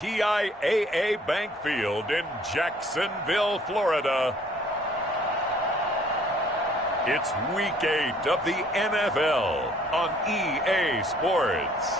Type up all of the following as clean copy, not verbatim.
TIAA Bank Field in Jacksonville, Florida. It's Week 8 of the NFL on EA Sports.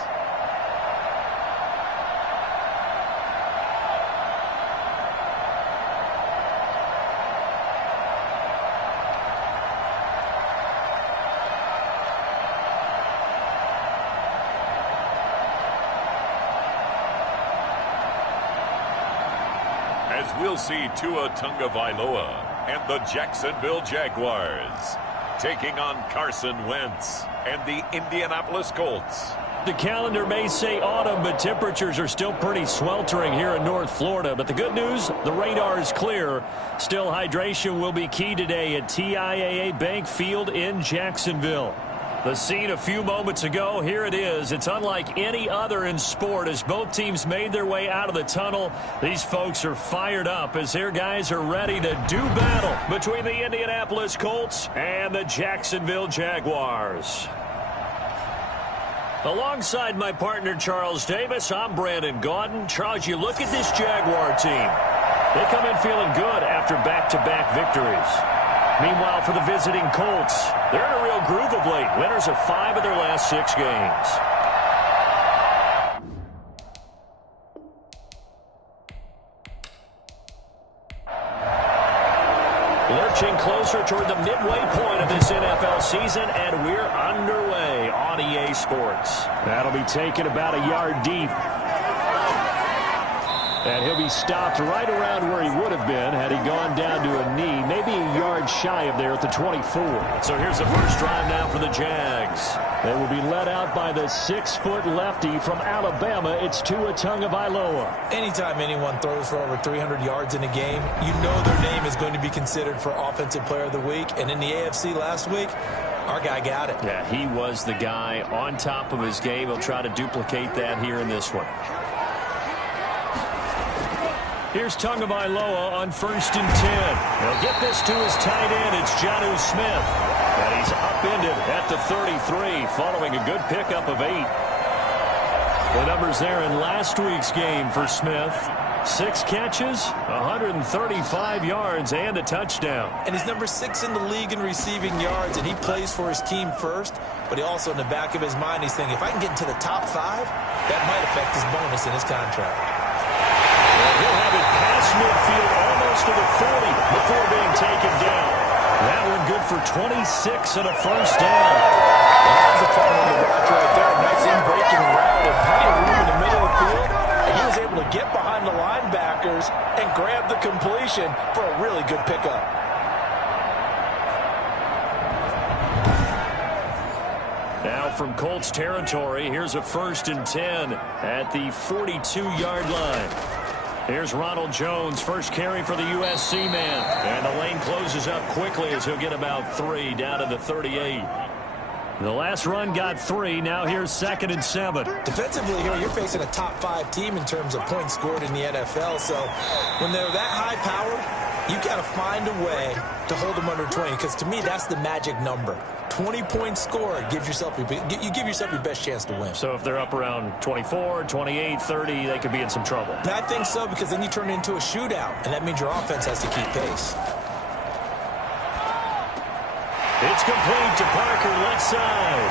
As we'll see Tua Tagovailoa and the Jacksonville Jaguars taking on Carson Wentz and the Indianapolis Colts. The calendar may say autumn, but temperatures are still pretty sweltering here in North Florida. But the good news, the radar is clear. Still, hydration will be key today at TIAA Bank Field in Jacksonville. The scene a few moments ago, here it is. It's unlike any other in sport as both teams made their way out of the tunnel. These folks are fired up as their guys are ready to do battle between the Indianapolis Colts and the Jacksonville Jaguars. Alongside my partner, Charles Davis, I'm Brandon Gaudin. Charles, you look at this Jaguar team. They come in feeling good after back-to-back victories. Meanwhile, for the visiting Colts, they're in a real groove of late. Winners of 5 of their last 6 games. Lurching closer toward the midway point of this NFL season, and we're underway on EA Sports. That'll be taken about a yard deep. And he'll be stopped right around where he would have been had he gone down to a knee, maybe a yard shy of there at the 24. So here's the first drive now for the Jags. They will be led out by the 6-foot lefty from Alabama. It's Tua Tagovailoa. Anytime anyone throws for over 300 yards in a game, you know their name is going to be considered for Offensive Player of the Week. And in the AFC last week, our guy got it. Yeah, he was the guy on top of his game. He'll try to duplicate that here in this one. Here's Tagovailoa on 1st and 10. He'll get this to his tight end. It's Jonnu Smith. And he's upended at the 33 following a good pickup of 8. The numbers there in last week's game for Smith. 6 catches, 135 yards, and a touchdown. And he's number 6 in the league in receiving yards, and he plays for his team first. But he also, in the back of his mind, he's thinking, if I can get into the top 5, that might affect his bonus in his contract. He'll have it past midfield almost to the 40 before being taken down. That one good for 26 and a first down. That's a fun one to watch right there. Nice in-breaking route with plenty of room in the middle of the field. And he was able to get behind the linebackers and grab the completion for a really good pickup. Now from Colts territory, here's a 1st and 10 at the 42-yard line. Here's Ronald Jones, first carry for the USC man. And the lane closes up quickly as he'll get about 3 down to the 38. The last run got 3. Now here's 2nd and 7. Defensively here, you're facing a top 5 team in terms of points scored in the NFL. So when they're that high-powered, you got to find a way to hold them under 20. Because to me, that's the magic number. 20 points scored, you give yourself your best chance to win. So if they're up around 24, 28, 30, they could be in some trouble. And I think so, because then you turn it into a shootout, and that means your offense has to keep pace. It's complete to Parker, left side.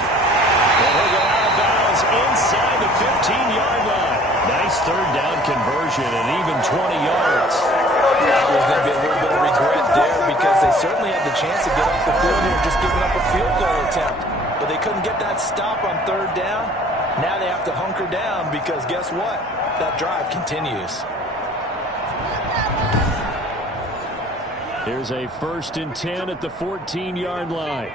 And he'll go out of bounds inside the 15-yard line. Nice 3rd down conversion and even 20 yards. There's going to be a little bit of regret there because they certainly had the chance to get off the field here, just giving up a field goal attempt. But they couldn't get that stop on 3rd down. Now they have to hunker down because guess what? That drive continues. Here's a 1st and 10 at the 14-yard line.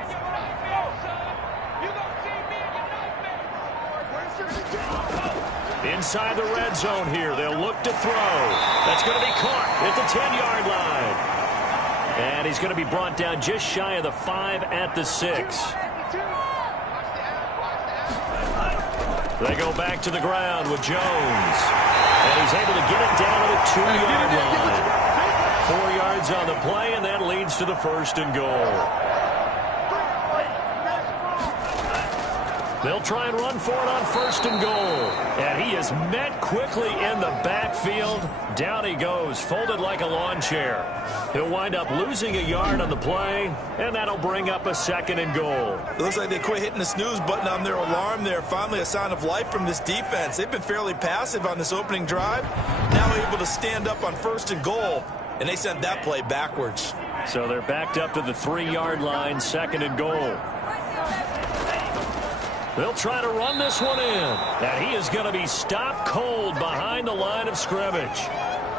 Inside the red zone here. They'll look to throw. That's going to be caught at the 10-yard line. And he's going to be brought down just shy of the 5 at the 6. They go back to the ground with Jones. And he's able to get it down to the 2-yard line. 4 yards on the play, and that leads to the 1st and goal. They'll try and run for it on 1st and goal. And he is met quickly in the backfield. Down he goes, folded like a lawn chair. He'll wind up losing a yard on the play, and that'll bring up a 2nd and goal. It looks like they quit hitting the snooze button on their alarm there. Finally a sign of life from this defense. They've been fairly passive on this opening drive. Now able to stand up on 1st and goal, and they sent that play backwards. So they're backed up to the 3-yard line, 2nd and goal. They'll try to run this one in. And he is going to be stopped cold behind the line of scrimmage.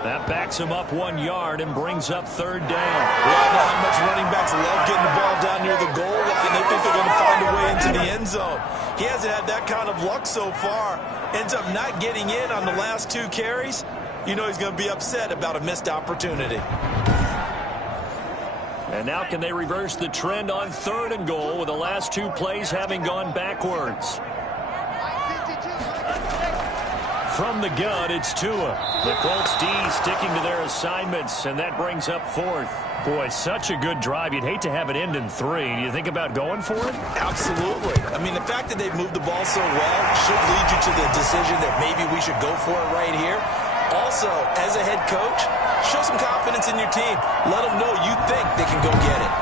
That backs him up 1 yard and brings up 3rd down. Yeah, not much running backs love getting the ball down near the goal line. They think they're going to find a way into the end zone. He hasn't had that kind of luck so far. Ends up not getting in on the last 2 carries. You know he's going to be upset about a missed opportunity. And now can they reverse the trend on 3rd and goal with the last 2 plays having gone backwards? From the gun, it's Tua. The Colts D sticking to their assignments, and that brings up 4th. Boy, such a good drive. You'd hate to have it end in 3. Do you think about going for it? Absolutely. I mean, the fact that they've moved the ball so well should lead you to the decision that maybe we should go for it right here. Also, as a head coach, show some confidence in your team. Let them know you think they can go get it.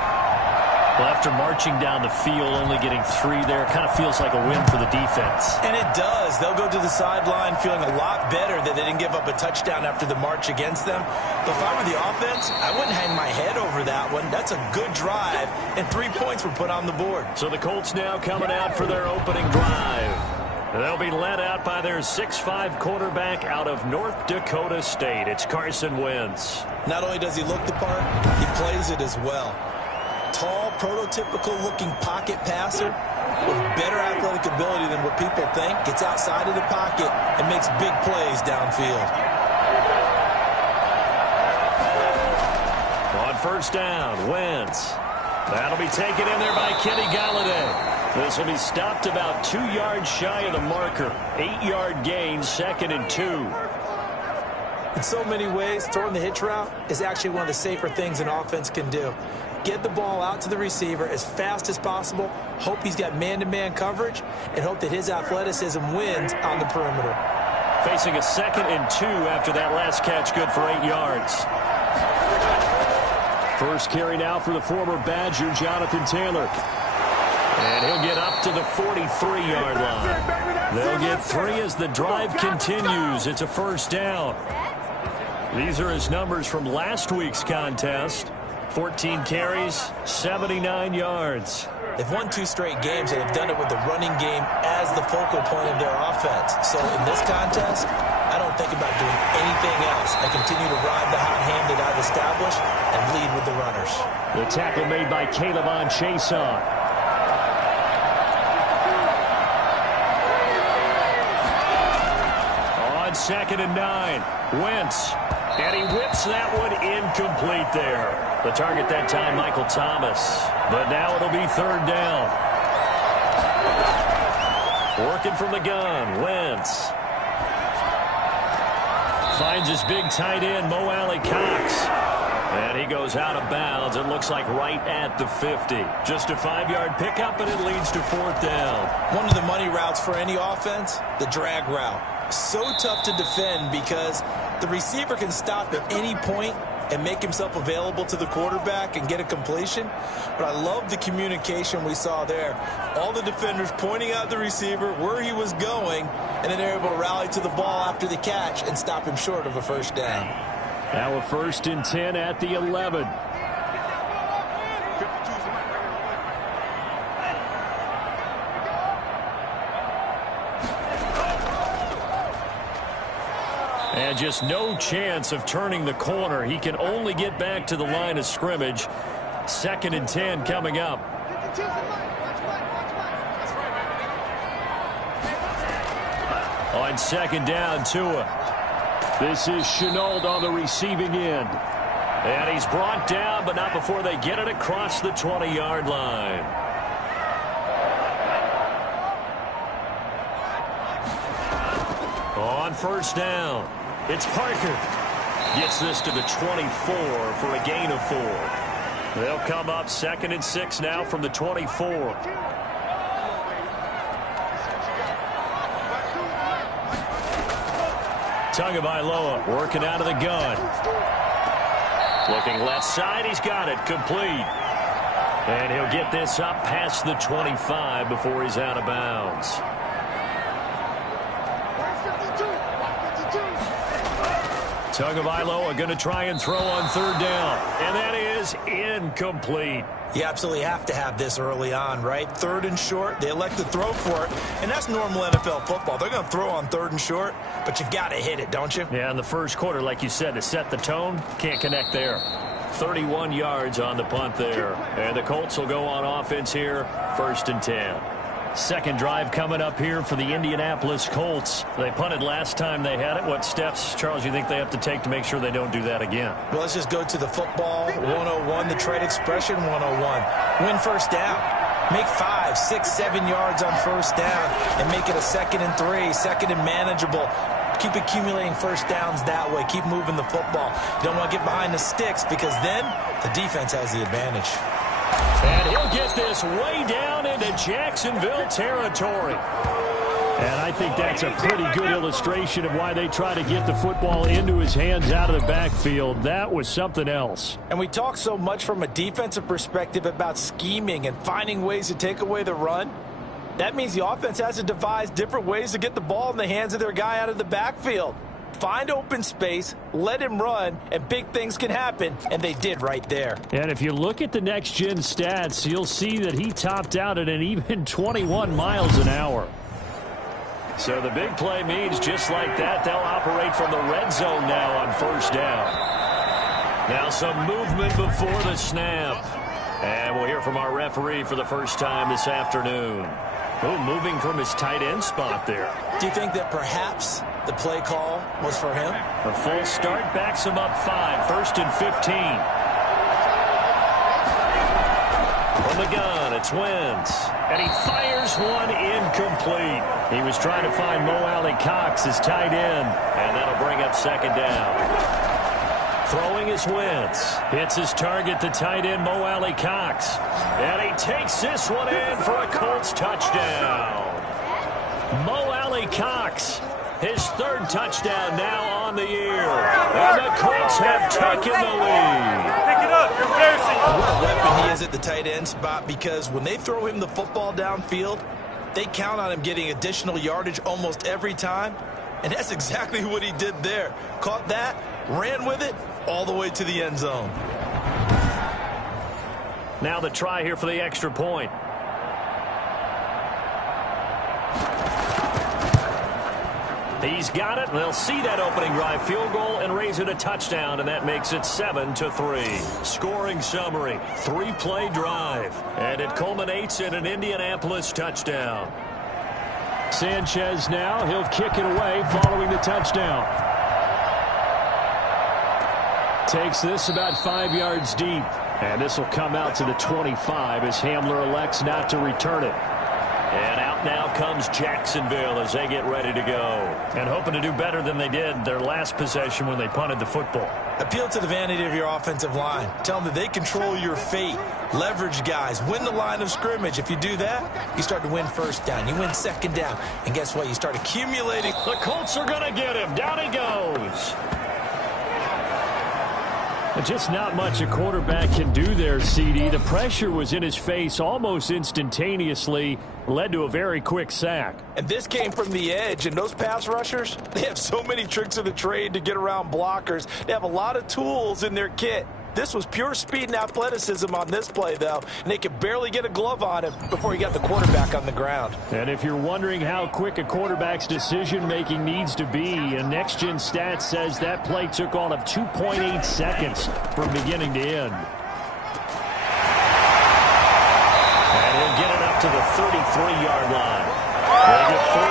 Well, after marching down the field, only getting 3 there, kind of feels like a win for the defense. And it does. They'll go to the sideline feeling a lot better that they didn't give up a touchdown after the march against them. But if I were the offense, I wouldn't hang my head over that one. That's a good drive, and 3 points were put on the board. So the Colts now coming out for their opening drive. They'll be led out by their 6'5" quarterback out of North Dakota State. It's Carson Wentz. Not only does he look the part, he plays it as well. Tall, prototypical-looking pocket passer with better athletic ability than what people think. Gets outside of the pocket and makes big plays downfield. On 1st down, Wentz. That'll be taken in there by Kenny Galladay. This will be stopped about 2 yards shy of the marker. 8-yard gain, 2nd and 2. In so many ways, throwing the hitch route is actually one of the safer things an offense can do. Get the ball out to the receiver as fast as possible, hope he's got man-to-man coverage, and hope that his athleticism wins on the perimeter. Facing a 2nd and 2 after that last catch, good for 8 yards. First carry now for the former Badger, Jonathan Taylor. And he'll get up to the 43-yard line. They'll get 3 as the drive continues. It's a 1st down. These are his numbers from last week's contest. 14 carries, 79 yards. They've won 2 straight games, and have done it with the running game as the focal point of their offense. So in this contest, I don't think about doing anything else. I continue to ride the hot hand that I've established and lead with the runners. The tackle made by Caleb on Chason. On 2nd and 9, Wentz. And he whips that one incomplete there. The target that time, Michael Thomas. But now it'll be 3rd down. Working from the gun, Wentz. Finds his big tight end, Mo Alley Cox. And he goes out of bounds. It looks like right at the 50. Just a 5-yard pickup, and it leads to 4th down. One of the money routes for any offense, the drag route. So tough to defend because the receiver can stop at any point and make himself available to the quarterback and get a completion. But I love the communication we saw there. All the defenders pointing out the receiver, where he was going, and then they're able to rally to the ball after the catch and stop him short of a 1st down. Now a 1st and 10 at the 11. And just no chance of turning the corner. He can only get back to the line of scrimmage. 2nd and 10 coming up. On 2nd down, Tua. This is Chenault on the receiving end. And he's brought down, but not before they get it across the 20-yard line. On 1st down, it's Parker. Gets this to the 24 for a gain of 4. They'll come up 2nd and 6 now from the 24. Tagovailoa working out of the gun. Looking left side. He's got it. Complete. And he'll get this up past the 25 before he's out of bounds. Tagovailoa going to try and throw on third down. And that is incomplete. You absolutely have to have this early on, right? Third and short, they elect to throw for it, and that's normal NFL football. They're going to throw on third and short, but you've got to hit it, don't you? Yeah, in the first quarter, like you said, to set the tone, can't connect there. 31 yards on the punt there. And the Colts will go on offense here, 1st and 10. Second drive coming up here for the Indianapolis Colts. They punted last time they had it. What steps, Charles, you think they have to take to make sure they don't do that again? Well, let's just go to the football 101, the trade expression 101. Win first down. Make 5, 6, 7 yards on first down and make it a 2nd and 3, 2nd and manageable. Keep accumulating first downs that way. Keep moving the football. You don't want to get behind the sticks because then the defense has the advantage. And he'll get this way down into Jacksonville territory. And I think that's a pretty good illustration of why they try to get the football into his hands out of the backfield. That was something else. And we talk so much from a defensive perspective about scheming and finding ways to take away the run. That means the offense has to devise different ways to get the ball in the hands of their guy out of the backfield. Find open space, let him run, and big things can happen, and they did right there. And if you look at the next-gen stats, you'll see that he topped out at an even 21 miles an hour. So the big play means just like that, they'll operate from the red zone now on first down. Now some movement before the snap. And we'll hear from our referee for the first time this afternoon. Oh, moving from his tight end spot there. Do you think that perhaps the play call was for him? A full start backs him up 5, 1st and 15. From the gun, it's Wentz. And he fires one incomplete. He was trying to find Mo Alley Cox, his tight end. And that'll bring up 2nd down. Throwing is Wentz. Hits his target, the tight end, Mo Alley Cox. And he takes this one in for a Colts touchdown. Mo Alley Cox, his 3rd touchdown now on the year. And the Colts have taken the lead. Pick it up, you're embarrassing. What a weapon he is at the tight end spot, because when they throw him the football downfield, they count on him getting additional yardage almost every time. And that's exactly what he did there. Caught that, ran with it, all the way to the end zone. Now the try here for the extra point. He's got it, and they'll see that opening drive field goal and raise it a touchdown, and that makes it 7-3. Scoring summary, 3-play drive, and it culminates in an Indianapolis touchdown. Sanchez now, he'll kick it away following the touchdown. Takes this about 5 yards deep. And this will come out to the 25 as Hamler elects not to return it. And out now comes Jacksonville as they get ready to go. And hoping to do better than they did their last possession when they punted the football. Appeal to the vanity of your offensive line. Tell them that they control your fate. Leverage guys. Win the line of scrimmage. If you do that, you start to win first down. You win 2nd down. And guess what? You start accumulating. The Colts are going to get him. Down he goes. Just not much a quarterback can do there, CD. The pressure was in his face almost instantaneously, led to a very quick sack. And this came from the edge, and those pass rushers, they have so many tricks of the trade to get around blockers. They have a lot of tools in their kit. This was pure speed and athleticism on this play, though, and they could barely get a glove on him before he got the quarterback on the ground. And if you're wondering how quick a quarterback's decision-making needs to be, a next-gen stat says that play took all of 2.8 seconds from beginning to end. And he'll get it up to the 33-yard line. They'll get 14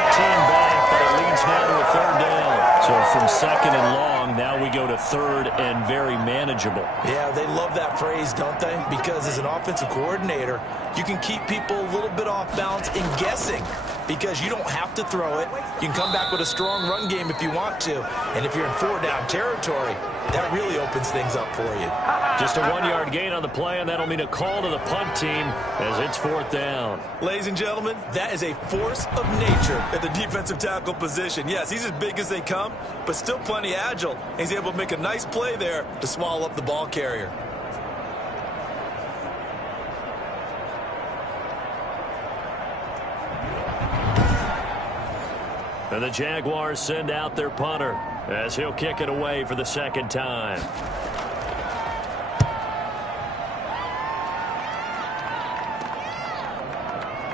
back, but it leads now to a 3rd down. So from 2nd and long, now we go to 3rd and very manageable. Yeah, they love that phrase, don't they? Because as an offensive coordinator, you can keep people a little bit off balance and guessing. because you don't have to throw it. You can come back with a strong run game if you want to. And if you're in 4-down territory, that really opens things up for you. Just a 1-yard gain on the play, and that'll mean a call to the punt team as it's 4th down. Ladies and gentlemen, that is a force of nature at the defensive tackle position. Yes, he's as big as they come, but still plenty agile. He's able to make a nice play there to swallow up the ball carrier. And the Jaguars send out their punter as he'll kick it away for the 2nd time.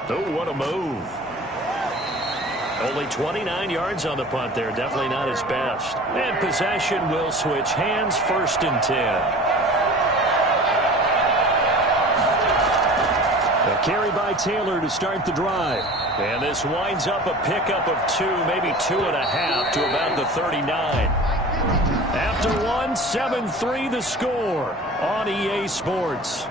Oh, what a move. Only 29 yards on the punt there. Definitely not his best. And possession will switch hands, 1st and 10. A carry by Taylor to start the drive. And this winds up a pickup of 2, maybe 2.5 to about the 39. After 1, 7-3 the score on EA Sports.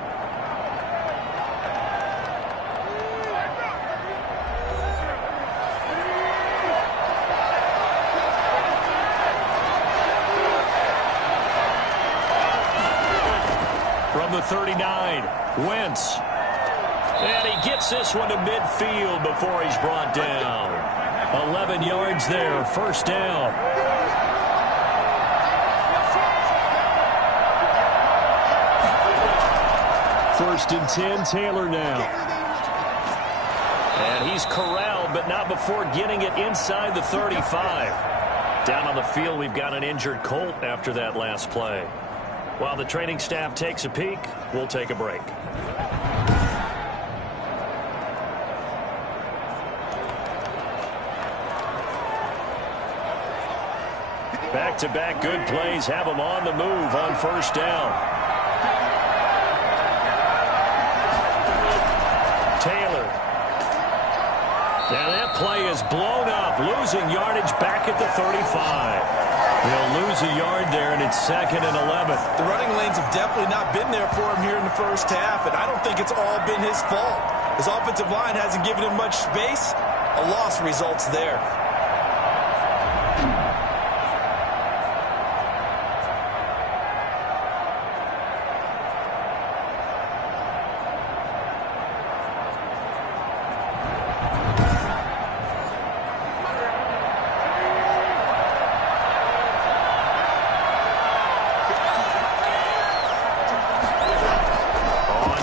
From the 39, Wentz. And he gets this one to midfield before he's brought down. 11 yards there, 1st down. First and 10, Taylor now. And he's corralled, but not before getting it inside the 35. Down on the field, we've got an injured Colt after that last play. While the training staff takes a peek, we'll take a break. Back-to-back good plays have him on the move on 1st down. Taylor. Now that play is blown up, losing yardage back at the 35. He'll lose a yard there, and it's 2nd and 11. The running lanes have definitely not been there for him here in the 1st half, and I don't think it's all been his fault. His offensive line hasn't given him much space. A loss results there.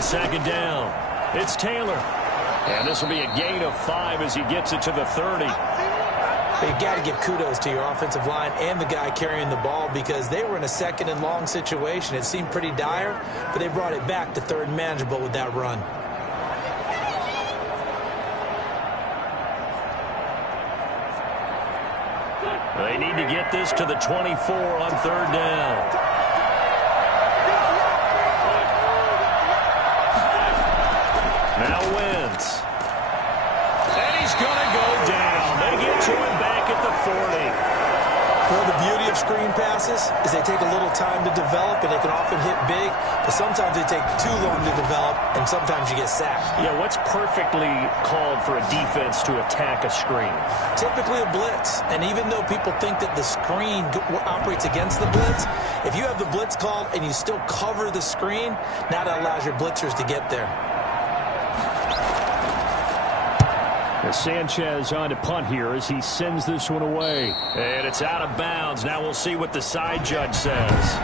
Second down. It's Taylor. And this will be a gain of 5 as he gets it to the 30. You got to give kudos to your offensive line and the guy carrying the ball because they were in a 2nd and long situation. It seemed pretty dire, but they brought it back to 3rd and manageable with that run. They need to get this to the 24 on 3rd down. Now Wentz. And he's going to go down. They get to him back at the 40. Well, the beauty of screen passes is they take a little time to develop, and they can often hit big, but sometimes they take too long to develop, and sometimes you get sacked. Yeah, what's perfectly called for a defense to attack a screen? Typically a blitz, and even though people think that the screen operates against the blitz, if you have the blitz called and you still cover the screen, now that allows your blitzers to get there. Sanchez on to punt here as he sends this one away. And it's out of bounds. Now we'll see what the side judge says.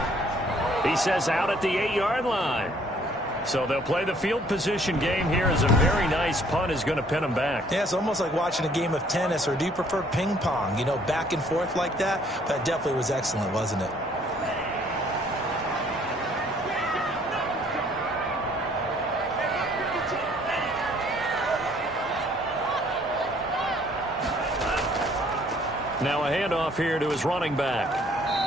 He says out at the 8-yard line. So they'll play the field position game here as a very nice punt is going to pin them back. Yeah, it's almost like watching a game of tennis, or do you prefer ping pong? You know, back and forth like that? That definitely was excellent, wasn't it? Now a handoff here to his running back.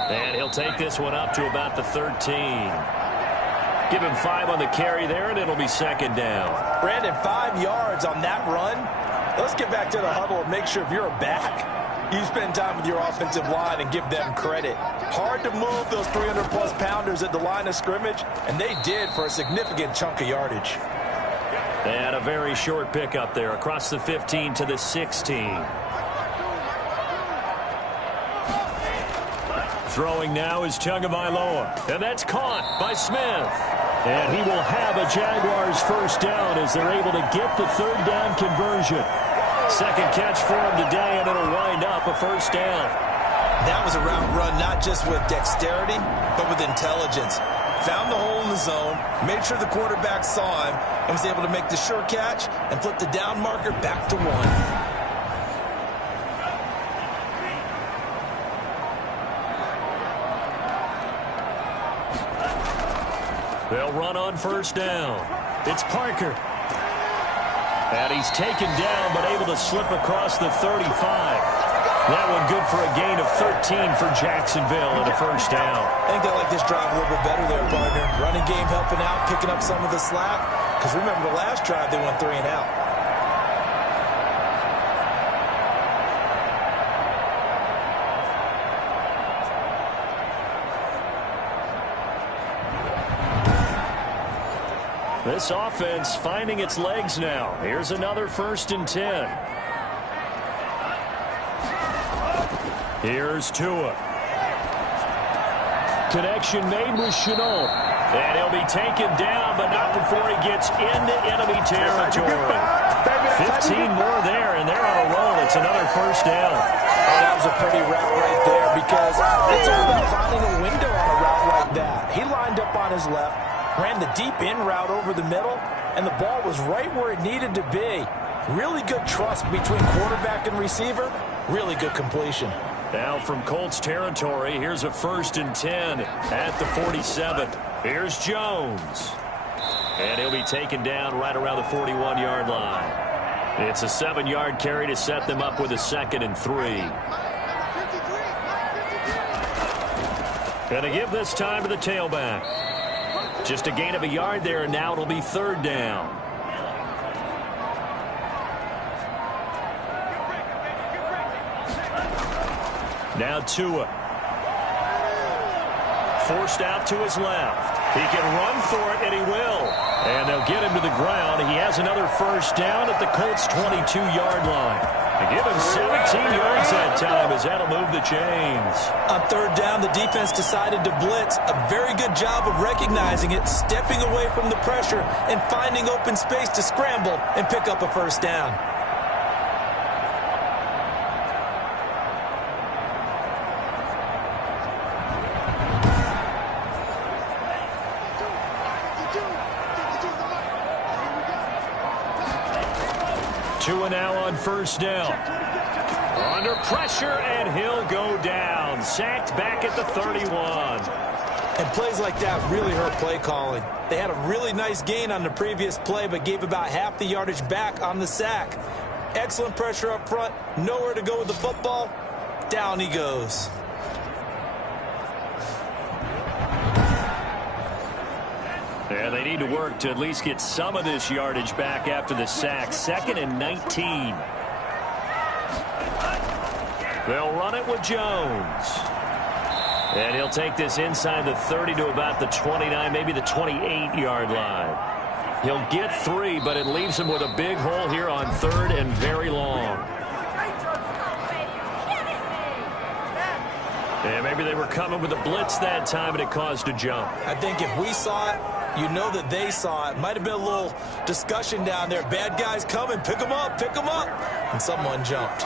And he'll take this one up to about the 13. Give him 5 on the carry there, and it'll be 2nd down. Brandon, 5 yards on that run. Let's get back to the huddle and make sure if you're a back, you spend time with your offensive line and give them credit. Hard to move those 300-plus pounders at the line of scrimmage, and they did for a significant chunk of yardage. And a very short pickup there across the 15 to the 16. Throwing now is Tagovailoa, and that's caught by Smith. And he will have a Jaguars first down as they're able to get the third down conversion. Second catch for him today, and it'll wind up a first down. That was a route run not just with dexterity, but with intelligence. Found the hole in the zone, made sure the quarterback saw him, and was able to make the sure catch and flip the down marker back to 1. They'll run on first down. It's Parker. And he's taken down, but able to slip across the 35. That one good for a gain of 13 for Jacksonville and a first down. I think they like this drive a little bit better there, partner. Running game helping out, picking up some of the slack. Because remember the last drive, they went 3 and out. This offense finding its legs now. Here's another 1st and 10. Here's Tua. Connection made with Chenault. And he'll be taken down, but not before he gets into enemy territory. 15 more there, and they're on a roll. It's another first down. Oh, that was a pretty route right there because it's all about finding a window on a route like that. He lined up on his left, ran the deep in route over the middle, and the ball was right where it needed to be. Really good trust between quarterback and receiver. Really good completion. Now from Colts territory, here's a 1st and 10 at the 47. Here's Jones. And he'll be taken down right around the 41-yard line. It's a 7-yard carry to set them up with a 2nd and 3. And to give this time to the tailback. Just a gain of a yard there, and now it'll be 3rd down. Now Tua. Forced out to his left. He can run for it, and he will. And they'll get him to the ground. He has another first down at the Colts' 22-yard line. They give him 17 yards that time as that'll move the chains. On 3rd down, the defense decided to blitz. A very good job of recognizing it, stepping away from the pressure, and finding open space to scramble and pick up a first down. Tua now on first down. Under pressure, and he'll go down. Sacked back at the 31. And plays like that really hurt play calling. They had a really nice gain on the previous play, but gave about half the yardage back on the sack. Excellent pressure up front. Nowhere to go with the football. Down he goes. Yeah, they need to work to at least get some of this yardage back after the sack. 2nd and 19. They'll run it with Jones. And he'll take this inside the 30 to about the 29, maybe the 28-yard line. He'll get 3, but it leaves him with a big hole here on 3rd and very long. And maybe they were coming with a blitz that time, and it caused a jump. I think if we saw it, you know that they saw it. Might have been a little discussion down there. Bad guys coming. Pick them up. Pick them up. And someone jumped.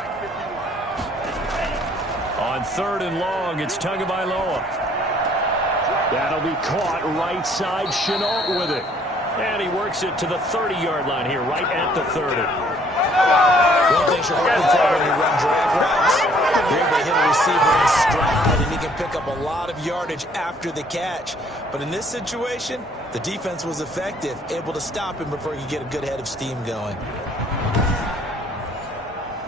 On 3rd and long, it's Tagovailoa. That'll be caught right side. Chenault with it. And he works it to the 30-yard line here, right at the 30. One thing you're hoping for when you run drag routes, you're able to hit a receiver in stride, and he can pick up a lot of yardage after the catch. But in this situation, the defense was effective, able to stop him before he could get a good head of steam going.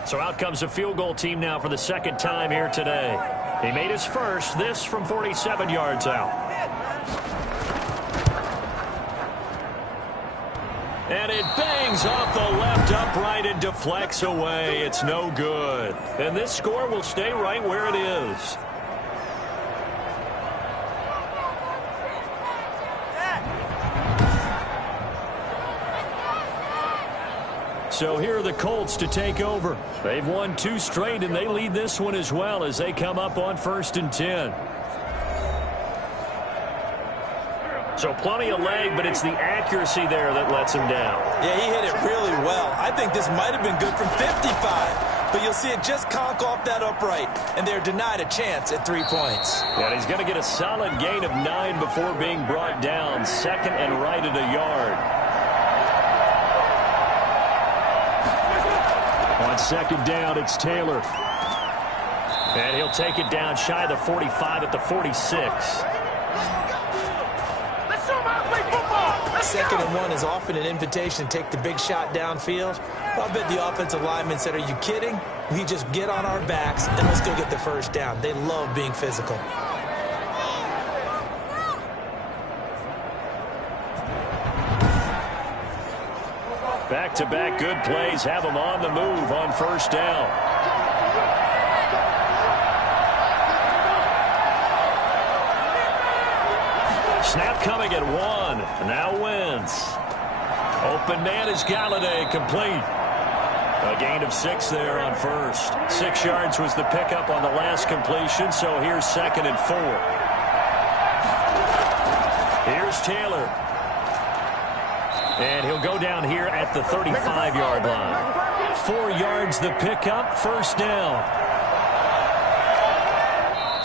So out comes a field goal team now for the 2nd time here today. He made his first, this from 47 yards out. And it bangs off the left upright and deflects away. It's no good. And this score will stay right where it is. So here are the Colts to take over. They've won 2 straight, and they lead this one as well as they come up on 1st and 10. So plenty of leg, but it's the accuracy there that lets him down. Yeah, he hit it really well. I think this might have been good from 55. But you'll see it just conk off that upright, and they're denied a chance at 3 points. And he's going to get a solid gain of 9 before being brought down. 2nd and right at a yard. On 2nd down, it's Taylor. And he'll take it down shy of the 45 at the 46. 2nd and 1 is often an invitation to take the big shot downfield. Well, I bet the offensive lineman said, are you kidding? We just get on our backs and let's go get the 1st down. They love being physical. Back-to-back good plays have them on the move on 1st down. Snap coming at 1. Now Wentz. Open man is Galladay, complete. A gain of 6 there on 1st. 6 yards was the pickup on the last completion, so here's 2nd and 4. Here's Taylor. And he'll go down here at the 35-yard line. 4 yards the pickup, 1st down.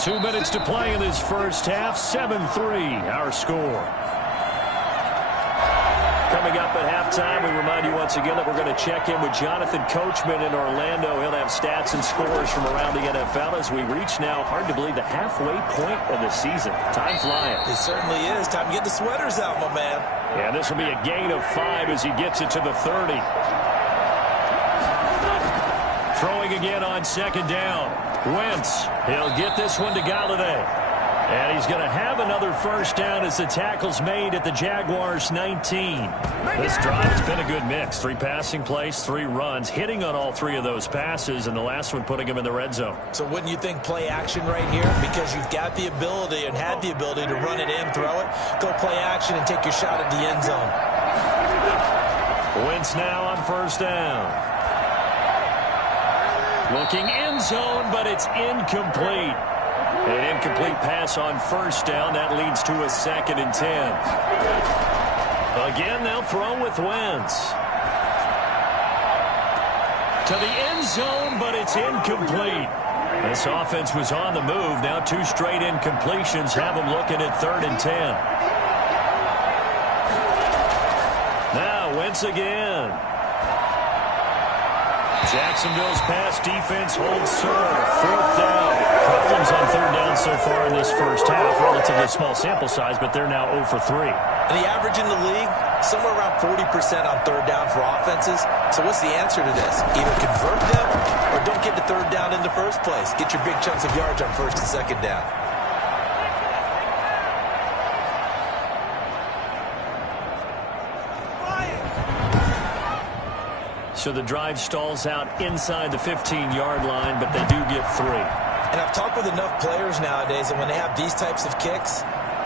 2 minutes to play in this first half. 7-3, our score. Coming up at halftime, we remind you once again that we're going to check in with Jonathan Coachman in Orlando. He'll have stats and scores from around the NFL as we reach now, hard to believe, the halfway point of the season. Time flying. It certainly is. Time to get the sweaters out, my man. Yeah, this will be a gain of 5 as he gets it to the 30. Throwing again on 2nd down. Wentz, he'll get this one to Galladay. And he's going to have another 1st down as the tackle's made at the Jaguars' 19. This drive has been a good mix. 3 passing plays, 3 runs, hitting on all 3 of those passes, and the last one putting him in the red zone. So wouldn't you think play action right here? Because you've got the ability and had the ability to run it in, throw it, go play action, and take your shot at the end zone. Wentz now on 1st down. Looking end zone, but it's incomplete. An incomplete pass on 1st down. That leads to a 2nd and 10. Again, they'll throw with Wentz. To the end zone, but it's incomplete. This offense was on the move. Now 2 straight incompletions have them looking at 3rd and 10. Now Wentz again. Jacksonville's pass defense holds serve. 4th down. Problems on 3rd down so far in this first half. Relatively small sample size, but they're now 0 for 3. And the average in the league, somewhere around 40% on 3rd down for offenses. So what's the answer to this? Either convert them or don't get the 3rd down in the first place. Get your big chunks of yards on 1st and 2nd down. So the drive stalls out inside the 15-yard line, but they do get 3. And I've talked with enough players nowadays, and when they have these types of kicks,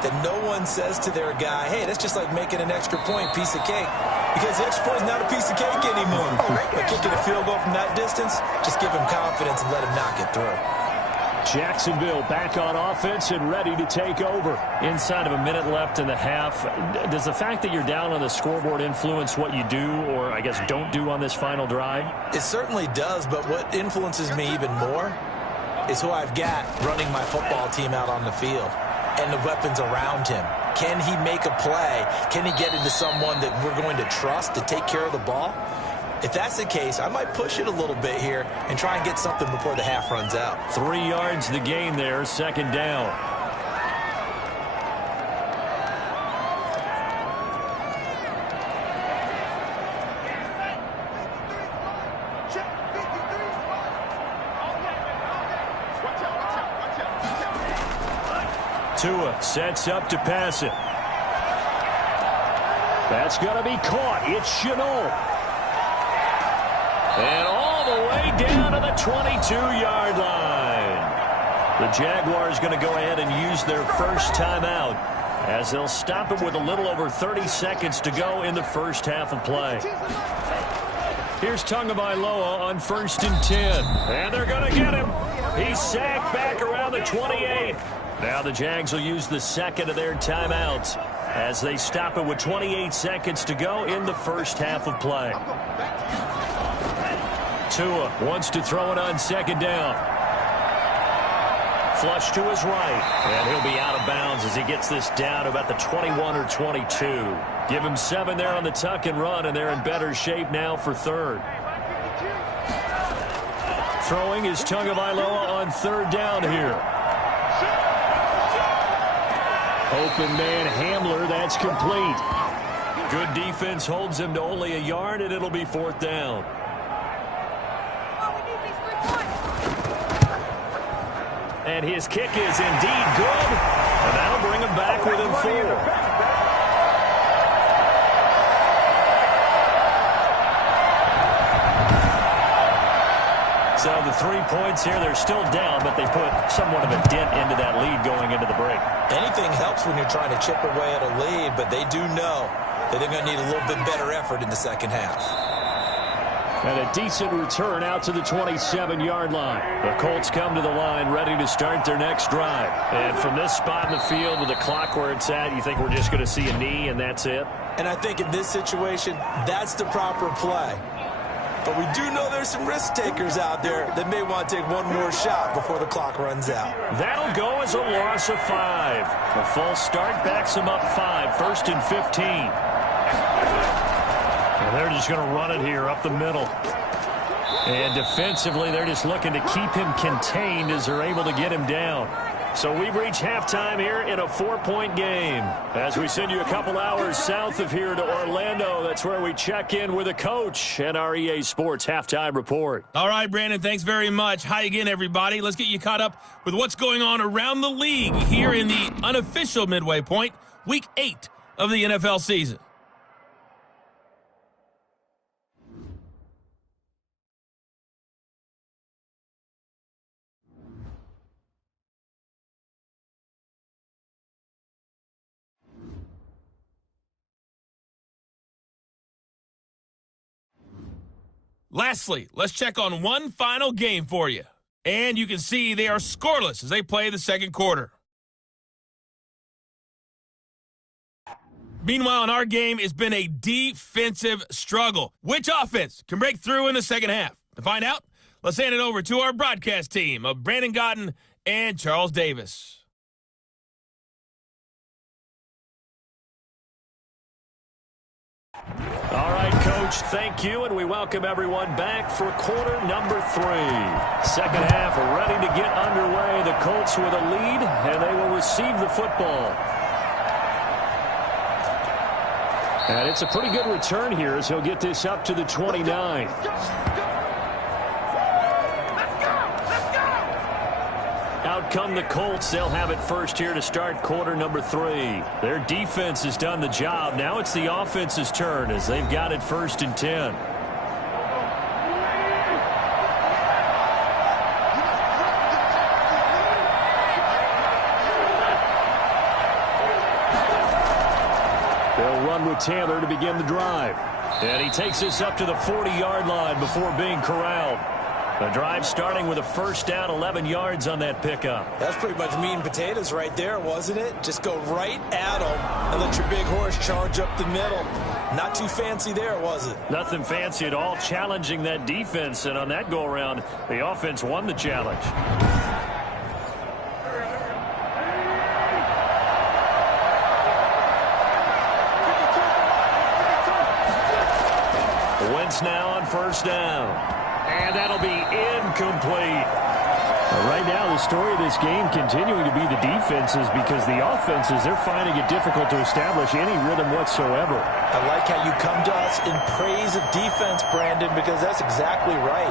that no one says to their guy, hey, that's just like making an extra point, piece of cake. Because the extra point is not a piece of cake anymore. By kicking a field goal from that distance, just give him confidence and let him knock it through. Jacksonville back on offense and ready to take over. Inside of a minute left in the half, does the fact that you're down on the scoreboard influence what you do, or I guess don't do on this final drive? It certainly does, but what influences me even more is who I've got running my football team out on the field and the weapons around him. Can he make a play? Can he get into someone that we're going to trust to take care of the ball? If that's the case, I might push it a little bit here and try and get something before the half runs out. 3 yards the gain there, 2nd down. Tua sets up to pass it. That's going to be caught. It's Chenault. And all the way down to the 22-yard line. The Jaguars going to go ahead and use their first timeout as they'll stop it with a little over 30 seconds to go in the first half of play. Here's Tagovailoa on 1st and 10. And they're going to get him. He's sacked back around the 28. Now the Jags will use the second of their timeouts as they stop it with 28 seconds to go in the first half of play. Tua wants to throw it on 2nd down. Flush to his right, and he'll be out of bounds as he gets this down about the 21 or 22. Give him 7 there on the tuck and run, and they're in better shape now for 3rd. Throwing is Tagovailoa on 3rd down here. Open man Hamler, that's complete. Good defense holds him to only a yard, and it'll be 4th down. And his kick is indeed good, and that'll bring him back within 4. So the 3 points here, they're still down, but they put somewhat of a dent into that lead going into the break. Anything helps when you're trying to chip away at a lead, but they do know that they're going to need a little bit better effort in the second half. And a decent return out to the 27-yard line. The Colts come to the line ready to start their next drive. And from this spot in the field with the clock where it's at, you think we're just going to see a knee and that's it? And I think in this situation, that's the proper play. But we do know there's some risk takers out there that may want to take one more shot before the clock runs out. That'll go as a loss of 5. A false start backs them up 5. 1st and 15. And they're just going to run it here up the middle. And defensively, they're just looking to keep him contained as they're able to get him down. So we've reached halftime here in a 4-point game. As we send you a couple hours south of here to Orlando, that's where we check in with a coach and our EA Sports halftime report. All right, Brandon, thanks very much. Hi again, everybody. Let's get you caught up with what's going on around the league here in the unofficial midway point, Week 8 of the NFL season. Lastly, let's check on one final game for you. And you can see they are scoreless as they play the second quarter. Meanwhile, in our game, it's been a defensive struggle. Which offense can break through in the second half? To find out, let's hand it over to our broadcast team of Brandon Gotten and Charles Davis. All right, Coach, thank you, and we welcome everyone back for quarter number 3. Second half ready to get underway. The Colts with a lead, and they will receive the football. And it's a pretty good return here as he'll get this up to the 29. Out come the Colts. They'll have it first here to start quarter number 3. Their defense has done the job. Now it's the offense's turn as they've got it 1st and 10. They'll run with Taylor to begin the drive. And he takes us up to the 40-yard line before being corralled. The drive starting with a first down, 11 yards on that pickup. That's pretty much meat and potatoes right there, wasn't it? Just go right at them and let your big horse charge up the middle. Not too fancy there, was it? Nothing fancy at all, challenging that defense. And on that go-around, the offense won the challenge. Wentz now on first down. And that'll be incomplete. Right now, the story of this game continuing to be the defenses because the offenses, they're finding it difficult to establish any rhythm whatsoever. I like how you come to us in praise of defense, Brandon, because that's exactly right.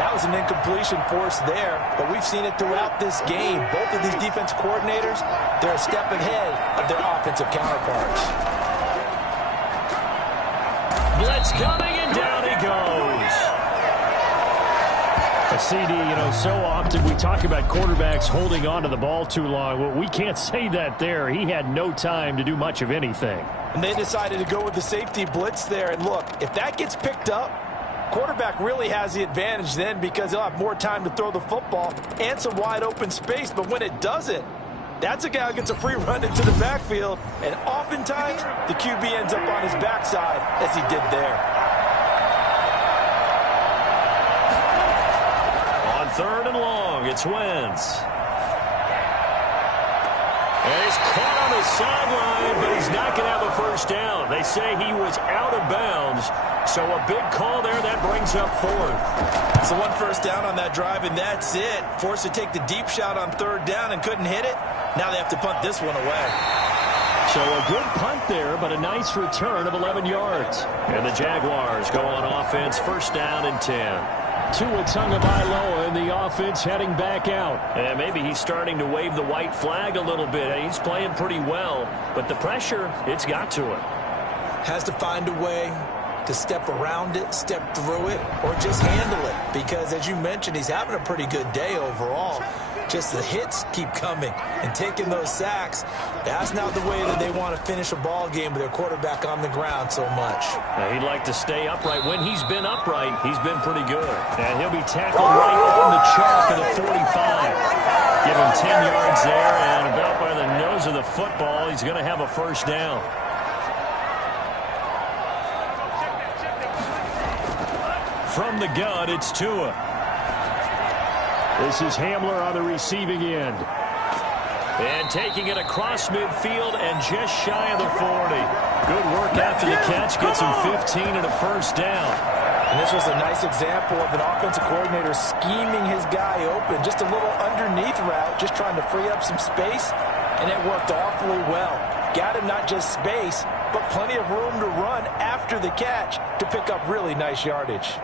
That was an incompletion force there, but we've seen it throughout this game. Both of these defense coordinators, they're a step ahead of their offensive counterparts. Blitz coming, and down he goes. CD, so often we talk about quarterbacks holding on to the ball too long. Well, we can't say that there. He had no time to do much of anything. And they decided to go with the safety blitz there. And look, if that gets picked up, quarterback really has the advantage then because he'll have more time to throw the football and some wide open space. But when it doesn't, that's a guy who gets a free run into the backfield. And oftentimes, the QB ends up on his backside as he did there. On 3rd and long, it's Wentz. And he's caught on the sideline, but he's not going to have a first down. They say he was out of bounds, so a big call there. That brings up 4th. So 1 first down on that drive, and that's it. Forced to take the deep shot on 3rd down and couldn't hit it. Now they have to punt this one away. So a good punt there, but a nice return of 11 yards. And the Jaguars go on offense, 1st down and 10. Tua Tagovailoa in the offense heading back out. And maybe he's starting to wave the white flag a little bit. He's playing pretty well, but the pressure, it's got to him. Has to find a way to step around it, step through it, or just handle it. Because as you mentioned, he's having a pretty good day overall. Just the hits keep coming and taking those sacks. That's not the way that they want to finish a ball game with their quarterback on the ground so much. Now, he'd like to stay upright. When he's been upright, he's been pretty good. And he'll be tackled right on the chalk at the 45. Give him 10 yards there, and about by the nose of the football, he's going to have a first down. From the gun, it's Tua. This is Hamler on the receiving end. And taking it across midfield and just shy of the 40. Good work after the catch. Gets him 15 and a first down. And this was a nice example of an offensive coordinator scheming his guy open. Just a little underneath route, just trying to free up some space. And it worked awfully well. Got him not just space, but plenty of room to run after the catch to pick up really nice yardage.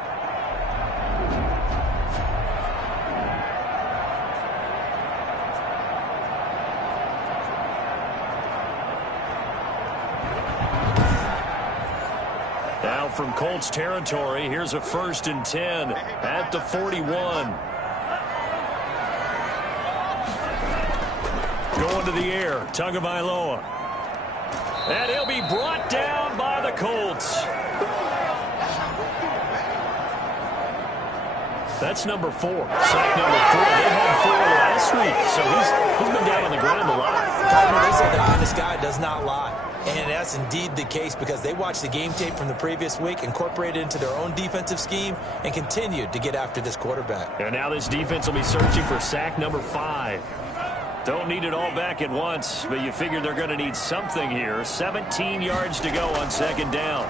From Colts territory, here's a 1st and 10 at the 41. Going to the air, Tagovailoa. And he'll be brought down by the Colts. That's number 4. Sack number 4. They had 4 last week, so he's been down on the ground a lot. They say the honest guy does not lie. And that's indeed the case because they watched the game tape from the previous week, incorporated it into their own defensive scheme, and continued to get after this quarterback. And now this defense will be searching for sack number 5. Don't need it all back at once, but you figure they're going to need something here. 17 yards to go on 2nd down.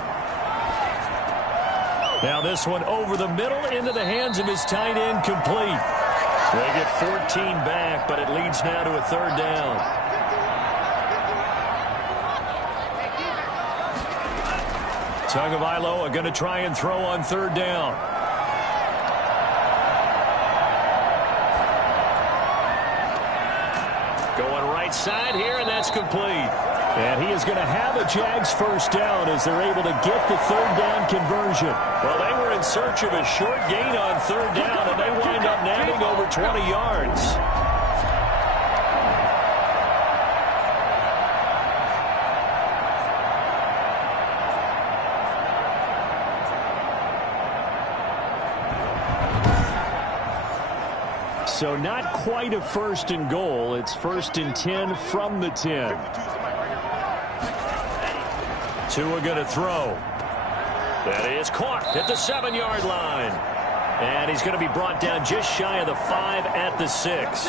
Now this one over the middle into the hands of his tight end, complete. They get 14 back, but it leads now to a 3rd down. Tagovailoa going to try and throw on 3rd down. Going right side here, and that's complete. And he is going to have a Jags first down as they're able to get the 3rd down conversion. Well, they were in search of a short gain on 3rd down, and they wind up nabbing over 20 yards. So not quite a 1st and goal. It's 1st and 10 from the 10. Tua going to throw. That is caught at the 7-yard line. And he's going to be brought down just shy of the 5 at the 6.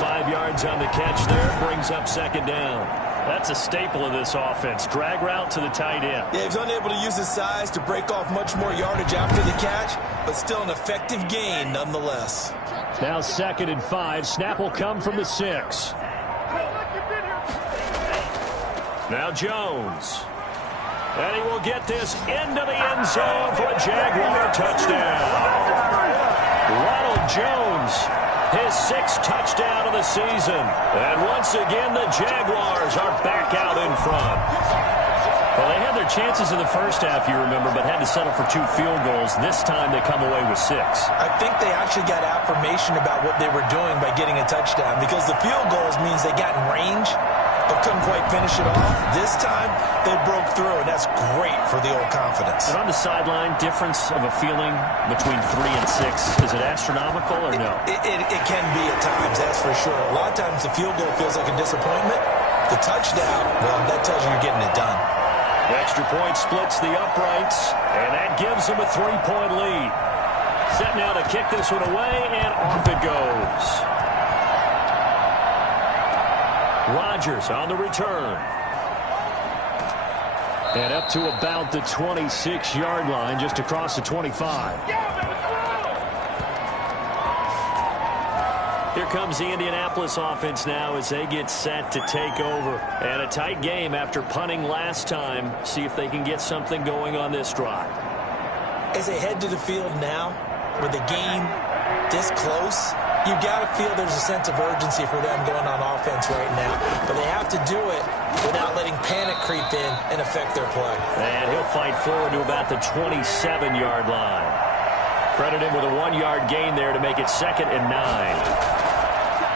5 yards on the catch there. Brings up 2nd down. That's a staple of this offense. Drag route to the tight end. Yeah, he's unable to use his size to break off much more yardage after the catch, but still an effective gain nonetheless. Now 2nd and 5. Snap will come from the 6. Now Jones. And he will get this into the end zone for a Jaguar touchdown. Ronald Jones, his 6th touchdown of the season. And once again, the Jaguars are back out in front. Well, they had their chances in the first half, you remember, but had to settle for 2 field goals. This time they come away with 6. I think they actually got affirmation about what they were doing by getting a touchdown because the field goals means they got in range, but couldn't quite finish it off. This time, they broke through, and that's great for the old confidence. And on the sideline, difference of a feeling between 3 and 6. Is it astronomical or no? It can be at times, that's for sure. A lot of times the field goal feels like a disappointment. The touchdown, well, that tells you you're getting it done. The extra point splits the uprights, and that gives them a 3-point lead. Set now to kick this one away, and off it goes. Rodgers on the return. And up to about the 26-yard line, just across the 25. Here comes the Indianapolis offense now as they get set to take over. And a tight game after punting last time. See if they can get something going on this drive. As they head to the field now, with the game this close, you got to feel there's a sense of urgency for them going on offense right now. But they have to do it without letting panic creep in and affect their play. And he'll fight forward to about the 27-yard line. Credit him with a 1-yard gain there to make it 2nd and 9.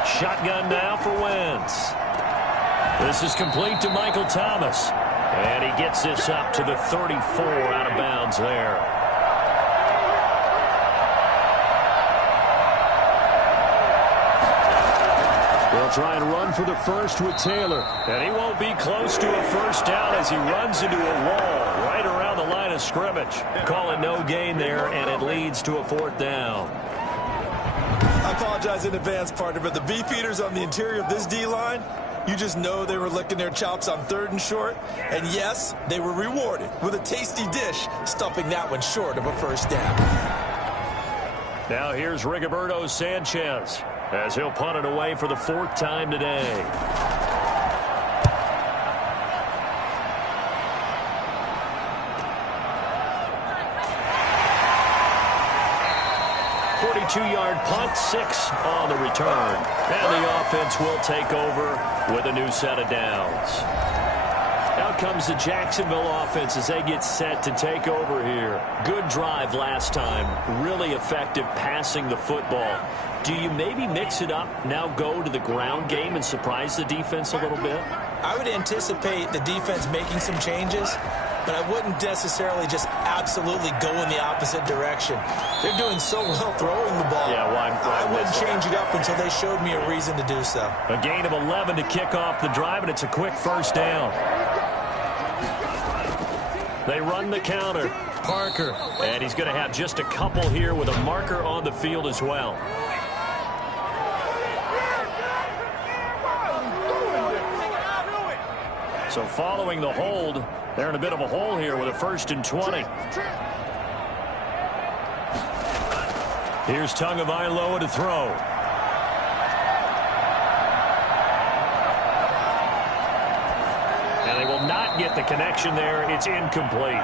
Shotgun now for Wentz. This is complete to Michael Thomas. And he gets this up to the 34 out of bounds there. They'll try and run for the first with Taylor. And he won't be close to a first down as he runs into a wall right around the line of scrimmage. Calling no gain there, and it leads to a 4th down. I apologize in advance, partner, but the beefeaters on the interior of this D-line, you just know they were licking their chops on 3rd and short. And yes, they were rewarded with a tasty dish, stuffing that one short of a first down. Now here's Rigoberto Sanchez as he'll punt it away for the 4th time today. Two-yard punt, 6 on the return. And the offense will take over with a new set of downs. Out comes the Jacksonville offense as they get set to take over here. Good drive last time. Really effective passing the football. Do you maybe mix it up, now go to the ground game and surprise the defense a little bit? I would anticipate the defense making some changes, but I wouldn't necessarily just absolutely go in the opposite direction. They're doing so well throwing the ball. Yeah, I wouldn't change it up until they showed me a reason to do so. A gain of 11 to kick off the drive, and it's a quick first down. They run the counter. Parker, and he's going to have just a couple here with a marker on the field as well. So following the hold, they're in a bit of a hole here with a 1st and 20. Here's Tagovailoa to throw. And they will not get the connection there. It's incomplete.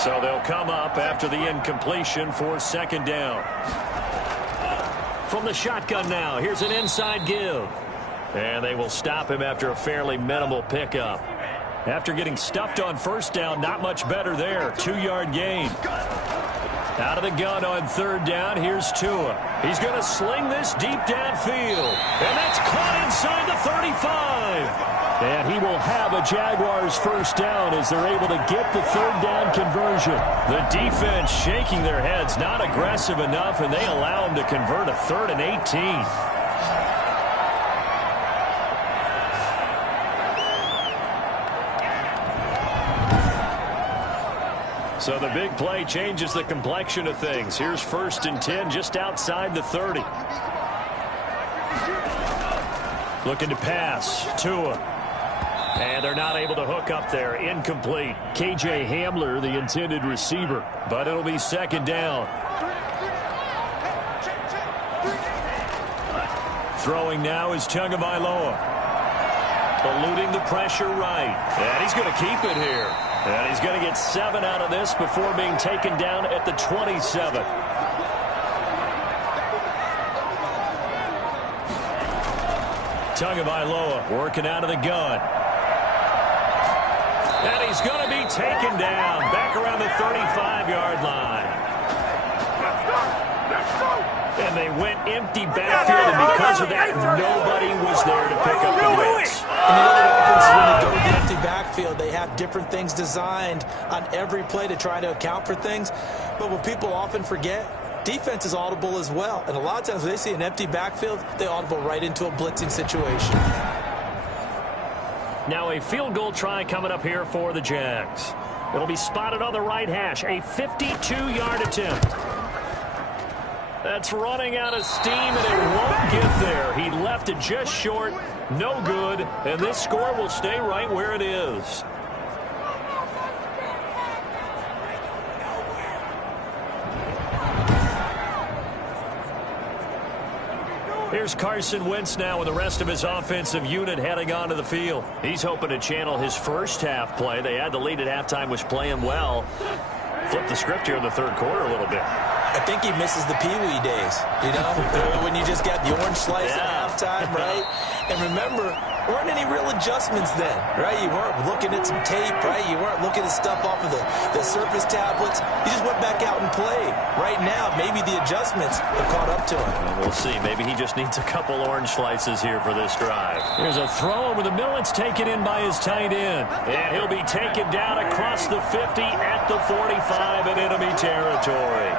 So they'll come up after the incompletion for 2nd down. From the shotgun now, here's an inside give. And they will stop him after a fairly minimal pickup. After getting stuffed on 1st down, not much better there. 2-yard gain. Out of the gun on 3rd down, here's Tua. He's going to sling this deep downfield. And that's caught inside the 35. And he will have a Jaguars 1st down as they're able to get the 3rd down conversion. The defense shaking their heads, not aggressive enough, and they allow him to convert a 3rd and 18. So the big play changes the complexion of things. Here's 1st and 10 just outside the 30. Looking to pass. Tua. And they're not able to hook up there. Incomplete. KJ Hamler, the intended receiver. But it'll be 2nd down. Throwing now is Tagovailoa. Eluding the pressure right. And he's going to keep it here. And he's going to get 7 out of this before being taken down at the 27. Tagovailoa working out of the gun. And he's going to be taken down back around the 35-yard line. And they went empty backfield, and because of that, nobody was there to pick up the blitz. And you know, backfield. They have different things designed on every play to try to account for things. But what people often forget, defense is audible as well. And a lot of times when they see an empty backfield, they audible right into a blitzing situation. Now a field goal try coming up here for the Jags. It'll be spotted on the right hash. A 52-yard attempt. That's running out of steam, and it won't get there. He left it just short. No good. And this score will stay right where it is. Here's Carson Wentz now with the rest of his offensive unit heading onto the field. He's hoping to channel his first half play. They had the lead at halftime, was playing well. Flip the script here in the third quarter a little bit. I think he misses the Pee-wee days, you know, when you just got the orange slice at halftime, right? And remember, there weren't any real adjustments then, right? You weren't looking at some tape, right? You weren't looking at stuff off of the surface tablets. You just went back out and played. Right now, maybe the adjustments have caught up to him. Well, we'll see. Maybe he just needs a couple orange slices here for this drive. Here's a throw over the middle. It's taken in by his tight end. And he'll be taken down across the 50 at the 45 in enemy territory.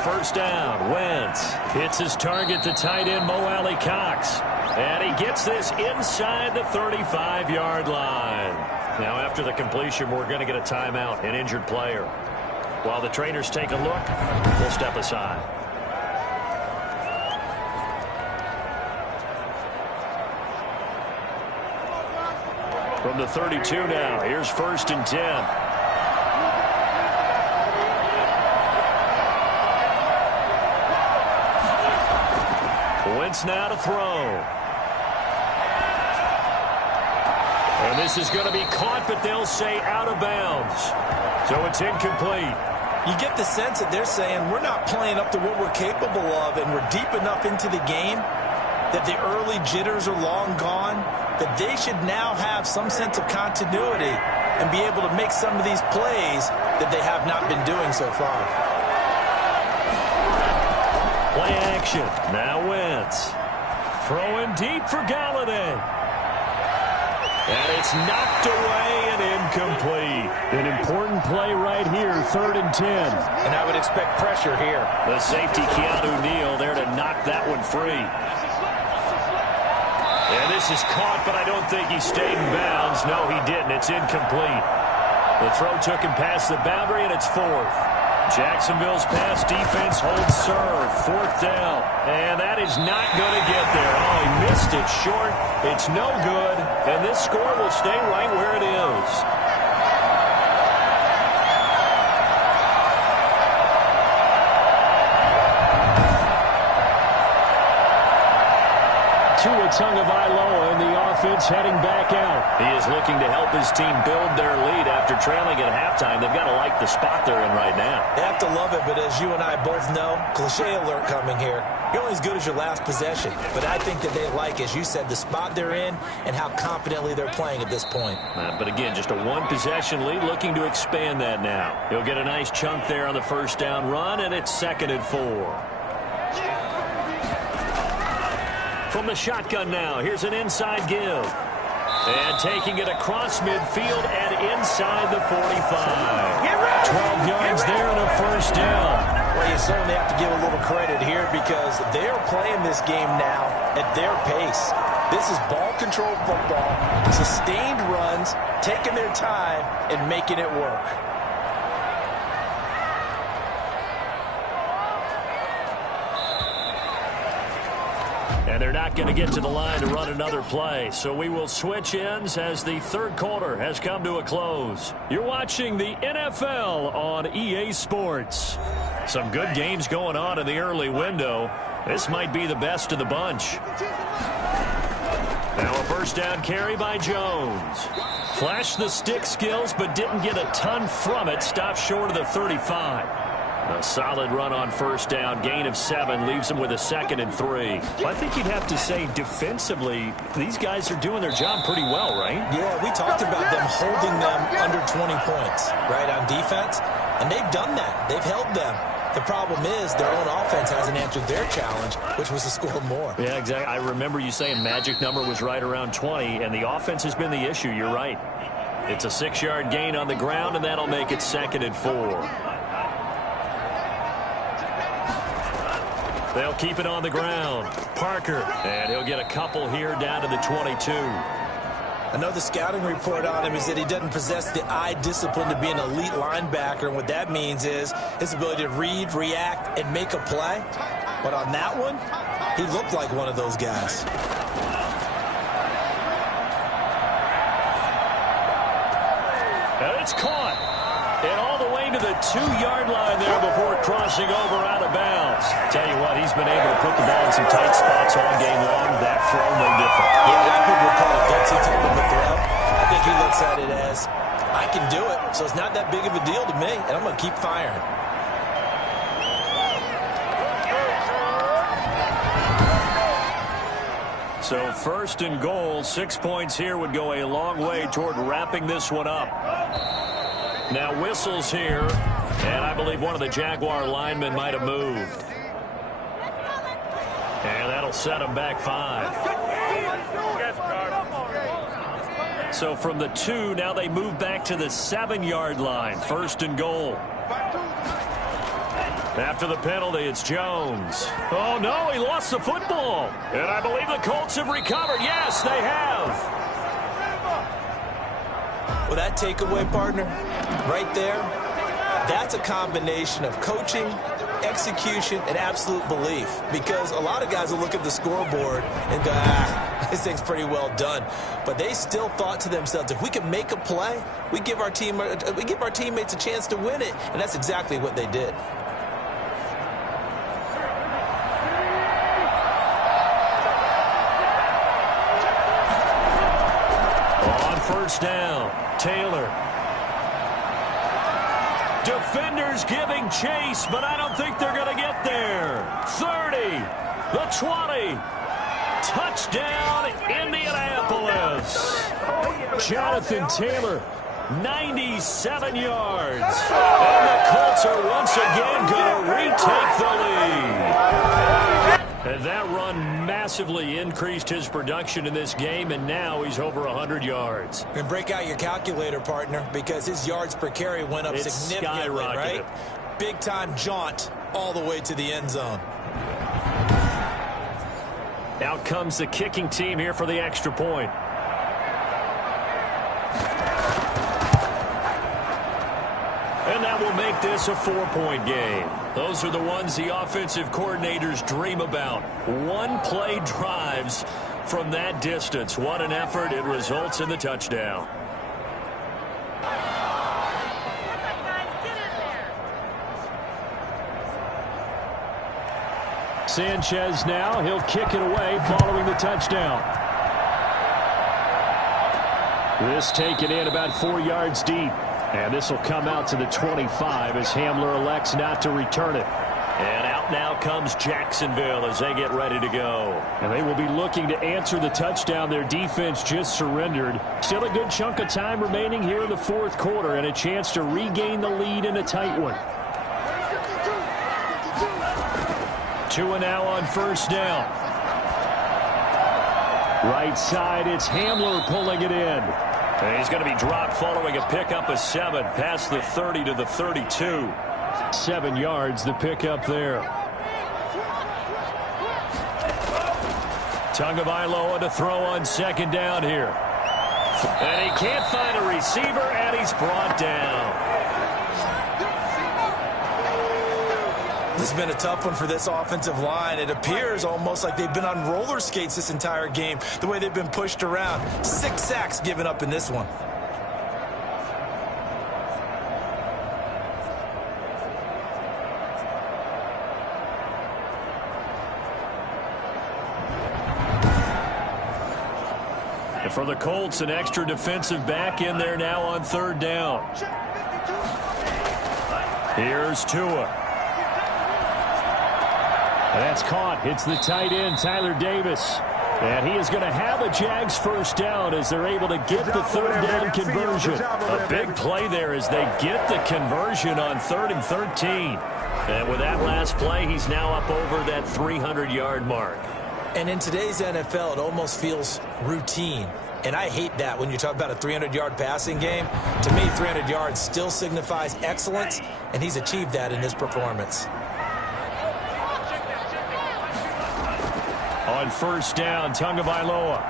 First down, Wentz hits his target, the tight end, Mo Alley-Cox. And he gets this inside the 35-yard line. Now, after the completion, we're going to get a timeout, an injured player. While the trainers take a look, we'll step aside. From the 32 now, here's 1st and 10. Wentz now to throw. And this is going to be caught, but they'll say out of bounds. So it's incomplete. You get the sense that they're saying we're not playing up to what we're capable of, and we're deep enough into the game that the early jitters are long gone, that they should now have some sense of continuity and be able to make some of these plays that they have not been doing so far. Play action. Now Wentz. Throwing deep for Galladay. And it's knocked away and incomplete. An important play right here, 3rd and 10. And I would expect pressure here. The safety, Keanu Neal, there to knock that one free. And this is caught, but I don't think he stayed in bounds. No, he didn't. It's incomplete. The throw took him past the boundary, and it's 4th. Jacksonville's pass defense holds serve. 4th down. And that is not going to get there. Oh, he missed it short. It's no good. And this score will stay right where it is. Tua Tagovailoa in the offense heading back out. He is looking to help his team build their lead after trailing at halftime. They've got to like the spot they're in right now. They have to love it, but as you and I both know, cliche alert coming here. You're only as good as your last possession. But I think that they like, as you said, the spot they're in and how confidently they're playing at this point. But again, just a one-possession lead, looking to expand that now. He'll get a nice chunk there on the first down run, and it's 2nd and 4. From the shotgun now, here's an inside give. And taking it across midfield and inside the 45. 12 yards there and a first down. Well, you certainly have to give a little credit here because they're playing this game now at their pace. This is ball control football, sustained runs, taking their time and making it work. And they're not going to get to the line to run another play. So we will switch ends as the third quarter has come to a close. You're watching the NFL on EA Sports. Some good games going on in the early window. This might be the best of the bunch. Now a first down carry by Jones. Flashed the stick skills, but didn't get a ton from it. Stopped short of the 35. A solid run on first down, gain of 7, leaves him with a 2nd and 3. Well, I think you'd have to say defensively, these guys are doing their job pretty well, right? Yeah, we talked about them holding them under 20 points, right, on defense, and they've done that. They've held them. The problem is their own offense hasn't answered their challenge, which was to score more. Yeah, exactly. I remember you saying magic number was right around 20, and the offense has been the issue. You're right. It's a 6-yard gain on the ground, and that'll make it 2nd and 4. They'll keep it on the ground. Parker, and he'll get a couple here down to the 22. Another scouting report on him is that he doesn't possess the eye discipline to be an elite linebacker, and what that means is his ability to read, react, and make a play. But on that one, he looked like one of those guys. And it's caught. And all the way to the 2-yard line there before crossing over out of bounds. Tell you what, he's been able to put the ball in some tight spots all game long. That throw, no different. Yeah, a lot of people would call it gutsy type of a throw. I think he looks at it as, I can do it, so it's not that big of a deal to me, and I'm going to keep firing. So 1st and goal, 6 points here would go a long way toward wrapping this one up. Now whistles here, and I believe one of the Jaguar linemen might have moved. And that'll set him back 5. So from the 2, now they move back to the 7-yard line. 1st and goal. After the penalty, it's Jones. Oh, no, he lost the football. And I believe the Colts have recovered. Yes, they have. Well, that takeaway, partner, right there, that's a combination of coaching, execution, and absolute belief. Because a lot of guys will look at the scoreboard and go, this thing's pretty well done. But they still thought to themselves, if we can make a play, we give our teammates a chance to win it. And that's exactly what they did. On 1st down, Taylor. Defenders giving chase, but I don't think they're going to get there. 30, the 20. Touchdown, Indianapolis. Jonathan Taylor, 97 yards. And the Colts are once again going to retake the lead. And that run massively increased his production in this game, and now he's over 100 yards. And break out your calculator, partner, because his yards per carry went up significantly, right? Big-time jaunt all the way to the end zone. Out comes the kicking team here for the extra point. And that will make this a 4-point game. Those are the ones the offensive coordinators dream about. One-play drives from that distance. What an effort. It results in the touchdown. Sanchez now. He'll kick it away following the touchdown. This taken in about 4 yards deep. And this will come out to the 25 as Hamler elects not to return it. And out now comes Jacksonville as they get ready to go. And they will be looking to answer the touchdown their defense just surrendered. Still a good chunk of time remaining here in the 4th quarter and a chance to regain the lead in a tight one. 2 and now on 1st down. Right side, it's Hamler pulling it in. And he's going to be dropped following a pickup of 7 past the 30 to the 32. 7 yards, the pickup there. Tagovailoa to throw on 2nd down here. And he can't find a receiver, and he's brought down. This has been a tough one for this offensive line. It appears almost like they've been on roller skates this entire game, the way they've been pushed around. 6 sacks given up in this one. And for the Colts, an extra defensive back in there now on 3rd down. Here's Tua. And that's caught. Hits the tight end, Tyler Davis. And he is going to have a Jags 1st down as they're able to get the 3rd down conversion. A big play there as they get the conversion on 3rd and 13. And with that last play, he's now up over that 300-yard mark. And in today's NFL, it almost feels routine. And I hate that when you talk about a 300-yard passing game. To me, 300 yards still signifies excellence, and he's achieved that in this performance. On first down, Tagovailoa.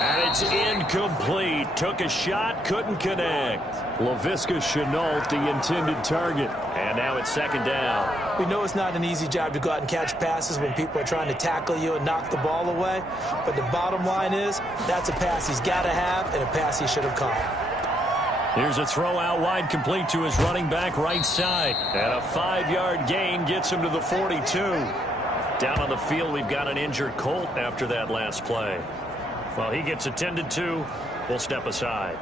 And it's incomplete. Took a shot, couldn't connect. Laviska Shenault, the intended target. And now it's second down. We know it's not an easy job to go out and catch passes when people are trying to tackle you and knock the ball away. But the bottom line is, that's a pass he's got to have and a pass he should have caught. Here's a throw out wide, complete to his running back right side. And a 5-yard gain gets him to the 42. Down on the field, we've got an injured Colt after that last play. While he gets attended to, we'll step aside.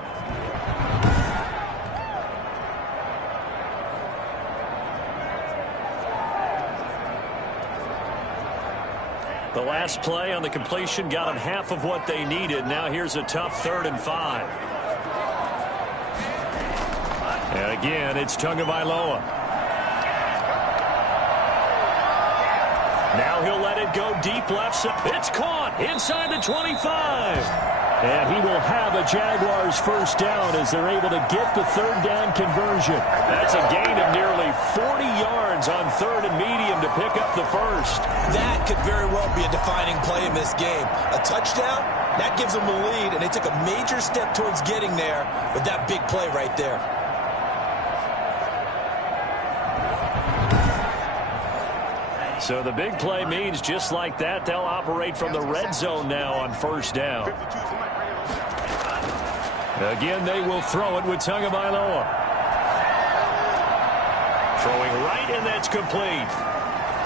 The last play on the completion got them half of what they needed. Now here's a tough 3rd and 5. And again, it's Tagovailoa. Now he'll let it go deep left. It's caught inside the 25. And he will have a Jaguars first down as they're able to get the 3rd down conversion. That's a gain of nearly 40 yards on 3rd and medium to pick up the first. That could very well be a defining play in this game. A touchdown, that gives them a lead, and they took a major step towards getting there with that big play right there. So the big play means just like that, they'll operate from the red zone now on first down. Again, they will throw it with Tagovailoa. Throwing right, and that's complete.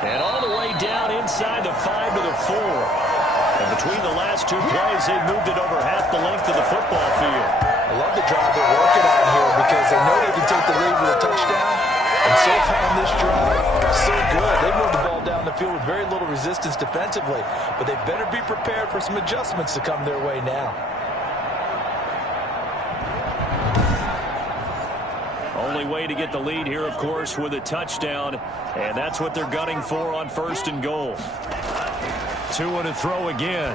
And all the way down inside the 5 to the 4. And between the last two plays, they moved it over half the length of the football field. I love the drive they're working on here because they know they can take the lead with a touchdown. And so far on this drive, so good. They moved the ball down the field with very little resistance defensively. But they better be prepared for some adjustments to come their way now. Only way to get the lead here, of course, with a touchdown. And that's what they're gunning for on 1st and goal. 2 to throw again.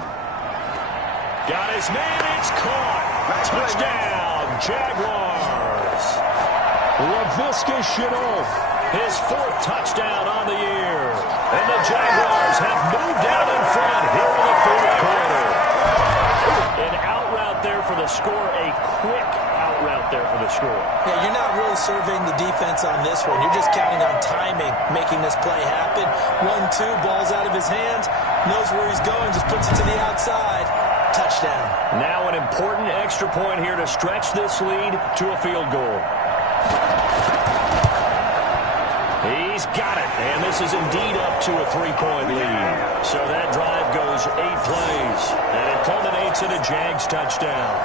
Got his man. It's caught. Touchdown, Jaguars. Laviska Shenault, his 4th touchdown on the year. And the Jaguars have moved out in front here in the 4th quarter. An out route there for the score, a quick out route there for the score. Yeah, you're not really surveying the defense on this one. You're just counting on timing, making this play happen. 1-2, ball's out of his hands, knows where he's going, just puts it to the outside. Touchdown. Now an important extra point here to stretch this lead to a field goal. He's got it, and this is indeed up to a 3-point lead. So that drive goes 8 plays, and it culminates in a Jags touchdown.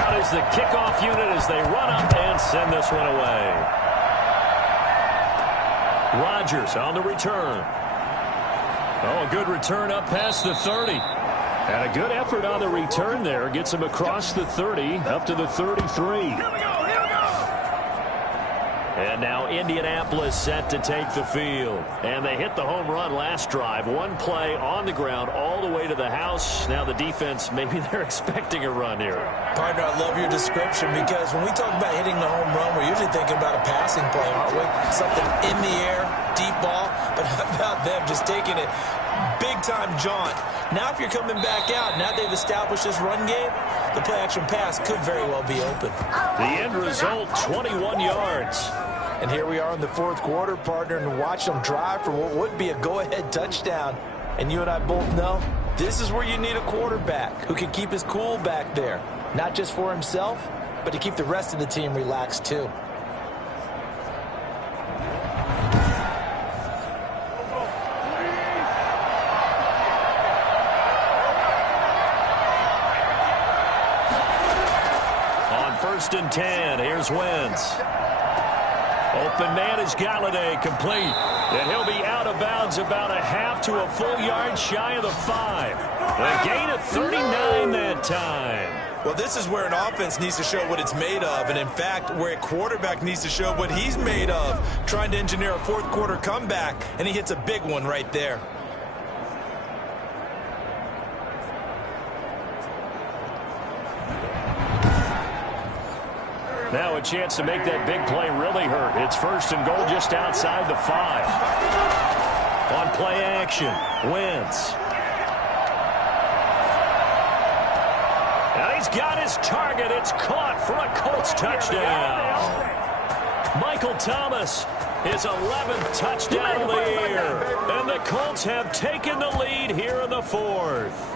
Out is the kickoff unit as they run up and send this one away. Rodgers on the return. Oh, a good return up past the 30. And a good effort on the return there. Gets him across the 30, up to the 33. And now Indianapolis set to take the field. And they hit the home run last drive. 1 play on the ground all the way to the house. Now the defense, maybe they're expecting a run here. Partner, I love your description because when we talk about hitting the home run, we're usually thinking about a passing play, aren't we? Something in the air, deep ball. But how about them just taking it big-time jaunt? Now if you're coming back out, now they've established this run game, the play-action pass could very well be open. The end result, 21 yards. And here we are in the 4th quarter, partner, and watch them drive for what would be a go-ahead touchdown. And you and I both know this is where you need a quarterback who can keep his cool back there. Not just for himself, but to keep the rest of the team relaxed too. On 1st and 10, here's Wentz. Open man is Galladay, complete. And he'll be out of bounds downs about a half to a full yard shy of the 5. A gain of 39 that time. Well, this is where an offense needs to show what it's made of, and in fact, where a quarterback needs to show what he's made of, trying to engineer a fourth quarter comeback, and he hits a big one right there. Now a chance to make that big play really hurt. It's 1st and goal just outside the 5. On play action, Wentz. And he's got his target. It's caught for a Colts touchdown. Michael Thomas, his 11th touchdown of the year. And the Colts have taken the lead here in the 4th.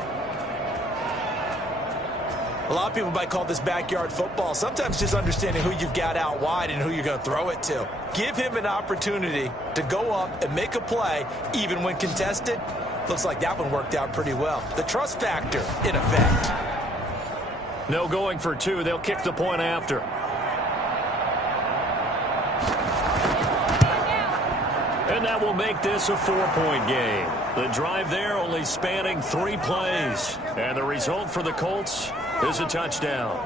A lot of people might call this backyard football. Sometimes just understanding who you've got out wide and who you're going to throw it to. Give him an opportunity to go up and make a play, even when contested. Looks like that one worked out pretty well. The trust factor, in effect. No going for 2. They'll kick the point after. And that will make this a 4-point game. The drive there only spanning 3 plays. And the result for the Colts is a touchdown.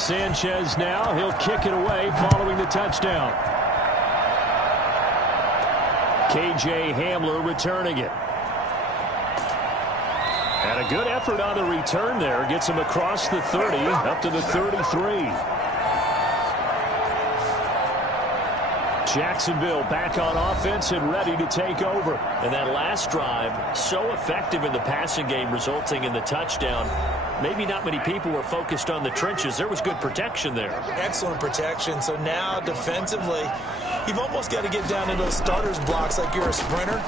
Sanchez now. He'll kick it away following the touchdown. K.J. Hamler returning it. And a good effort on the return there. Gets him across the 30, up to the 33. Jacksonville back on offense and ready to take over. And that last drive, so effective in the passing game, resulting in the touchdown. Maybe not many people were focused on the trenches. There was good protection there. Excellent protection. So now defensively, you've almost got to get down to those starters blocks like you're a sprinter.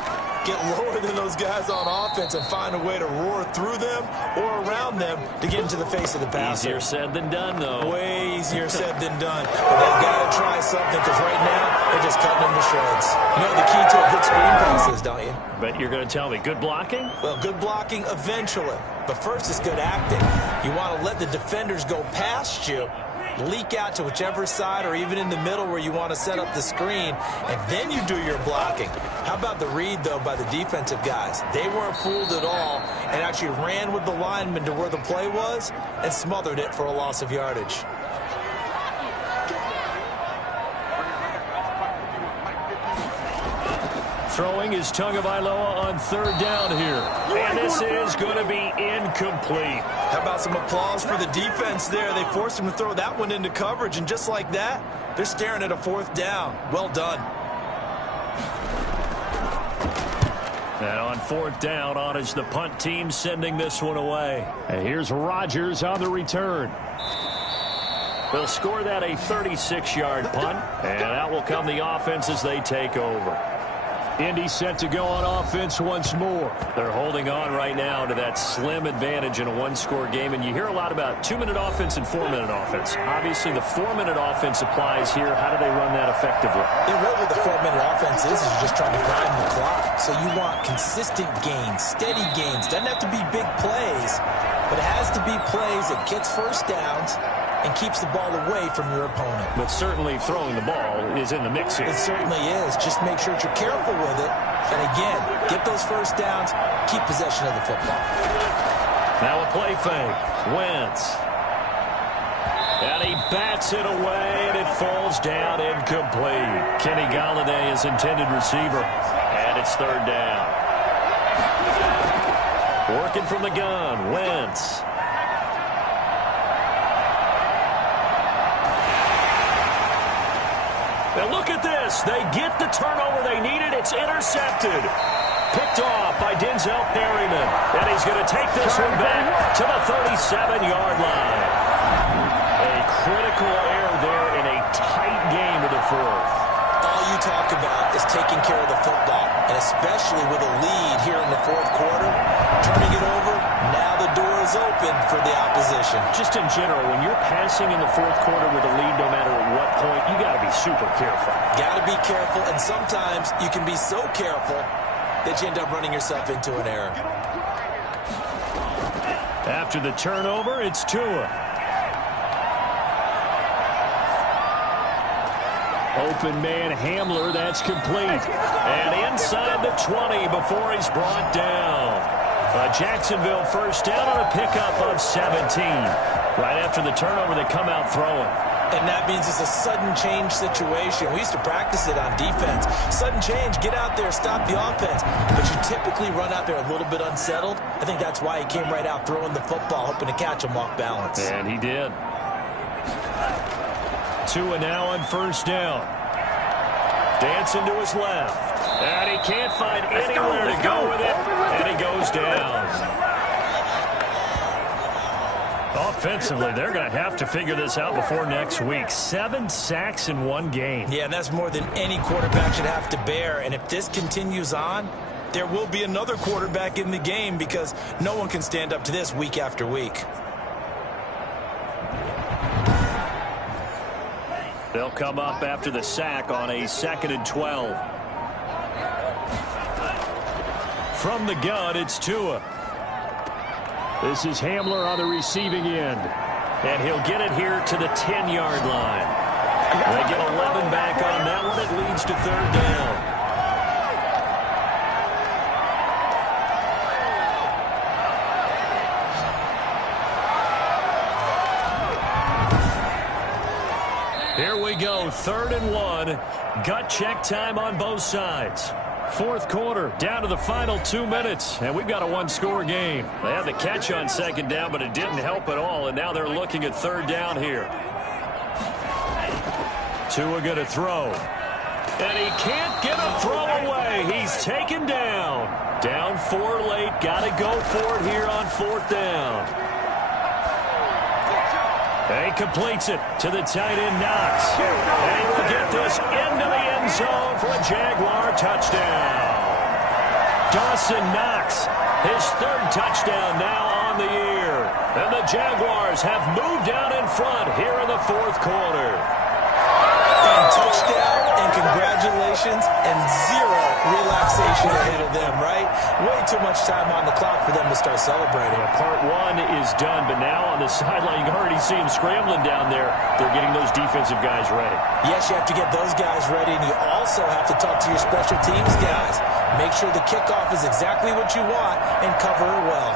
Get lower than those guys on offense and find a way to roar through them or around them to get into the face of the passer. Easier said than done, though. Way easier said than done. But they've got to try something because right now they're just cutting them to shreds. You know the key to a good screen pass is, don't you? But you're going to tell me good blocking? Well, good blocking eventually. But first is good acting. You want to let the defenders go past you, leak out to whichever side or even in the middle where you want to set up the screen, and then you do your blocking. How about the read, though, by the defensive guys? They weren't fooled at all and actually ran with the lineman to where the play was and smothered it for a loss of yardage. Throwing is Tagovailoa on third down here. And this is going to be incomplete. How about some applause for the defense there? They forced him to throw that one into coverage, and just like that, they're staring at a fourth down. Well done. And on fourth down, on is the punt team sending this one away. And here's Rodgers on the return. They'll score that a 36-yard punt, and out will come the offense as they take over. Indy set to go on offense once more. They're holding on right now to that slim advantage in a one-score game, and you hear a lot about 2-minute offense and 4-minute offense. Obviously, the 4-minute offense applies here. How do they run that effectively? Really, the 4-minute offense is you're just trying to grind the clock. So you want consistent gains, steady gains. Doesn't have to be big plays, but it has to be plays that gets first downs and keeps the ball away from your opponent. But certainly throwing the ball is in the mix here. It certainly is. Just make sure that you're careful with it. And again, get those first downs, keep possession of the football. Now a play fake. Wentz. And he bats it away, and it falls down incomplete. Kenny Golladay is intended receiver. And it's third down. Working from the gun, Wentz. Now look at this. They get the turnover they needed. It's intercepted. Picked off by Denzel Perryman. And he's going to take this one back to the 37-yard line. A critical error there in a tight game of the fourth. All you talk about is taking care of the football, and especially with a lead here in the fourth quarter, turning it over, now the door is open for the opposition. Just in general, when you're passing in the fourth quarter with a lead, no matter at what point, you got to be super careful. Got to be careful, and sometimes you can be so careful that you end up running yourself into an error. After the turnover, it's Tua. Open man Hamler, that's complete. And inside the 20 before he's brought down. A Jacksonville first down on a pickup of 17. Right after the turnover, they come out throwing. And that means it's a sudden change situation. We used to practice it on defense. Sudden change, get out there, stop the offense. But you typically run out there a little bit unsettled. I think that's why he came right out throwing the football, hoping to catch him off balance. And he did. Tua now on first down. Dancing to his left. And he can't find anywhere to go with it. And he goes down. Offensively, they're going to have to figure this out before next week. 7 sacks in one game. Yeah, and that's more than any quarterback should have to bear. And if this continues on, there will be another quarterback in the game because no one can stand up to this week after week. They'll come up after the sack on a 2nd and 12. From the gun, it's Tua. This is Hamler on the receiving end. And he'll get it here to the 10-yard line. They get 11 back on that one. It leads to third down. Here we go, 3rd and 1. Gut check time on both sides. Fourth quarter, down to the final 2 minutes, and we've got a one-score game. They had the catch on 2nd down, but it didn't help at all, and now they're looking at 3rd down here. Tua going to throw. And he can't get a throw away. He's taken down. Down 4 late. Got to go for it here on 4th down. And he completes it to the tight end, Knox. And he will get this into the end zone for a Jaguar touchdown. Dawson Knox, his 3rd touchdown now on the year. And the Jaguars have moved out in front here in the 4th quarter. And touchdown, and congratulations, and 0 relaxation ahead of them, right? Way too much time on the clock for them to start celebrating. Yeah, part 1 is done, but now on the sideline, you can already see them scrambling down there. They're getting those defensive guys ready. Yes, you have to get those guys ready, and you also have to talk to your special teams guys. Make sure the kickoff is exactly what you want and cover it well.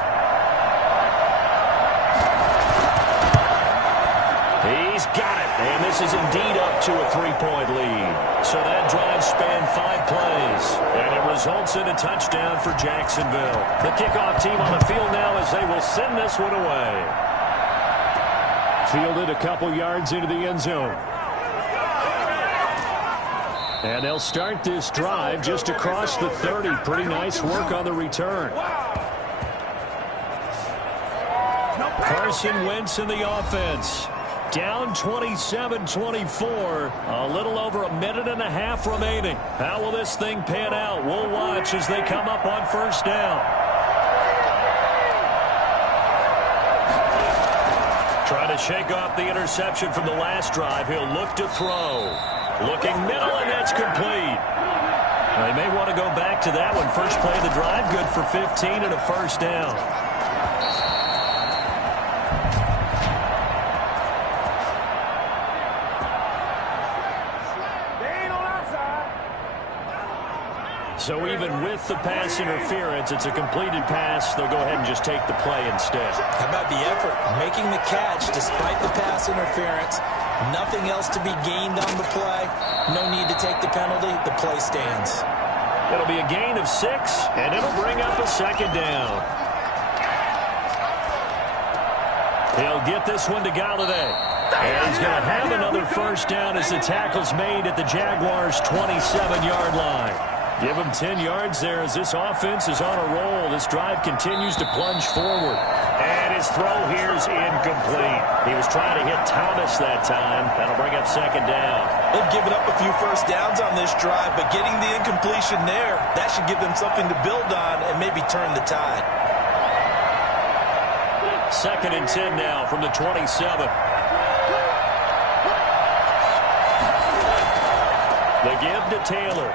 He's got it, and this is indeed up to a 3-point lead. So that drive spanned 5 plays, and it results in a touchdown for Jacksonville. The kickoff team on the field now as they will send this one away. Fielded a couple yards into the end zone. And they'll start this drive just across the 30. Pretty nice work on the return. Carson Wentz in the offense. Down 27-24. A little over a minute and a half remaining. How will this thing pan out? We'll watch as they come up on 1st down. Trying to shake off the interception from the last drive. He'll look to throw. Looking middle, and that's complete. They may want to go back to that one. First play of the drive, good for 15 and a 1st down. So even with the pass interference, it's a completed pass. They'll go ahead and just take the play instead. How about the effort? Making the catch despite the pass interference. Nothing else to be gained on the play. No need to take the penalty. The play stands. It'll be a gain of 6, and it'll bring up a 2nd down. He'll get this one to Galladay. And he's going to have another 1st down as the tackle's made at the Jaguars' 27-yard line. Give him 10 yards there as this offense is on a roll. This drive continues to plunge forward. And his throw here is incomplete. He was trying to hit Thomas that time. That'll bring up 2nd down. They've given up a few 1st downs on this drive, but getting the incompletion there, that should give them something to build on and maybe turn the tide. 2nd and 10 now from the 27. The give to Taylor.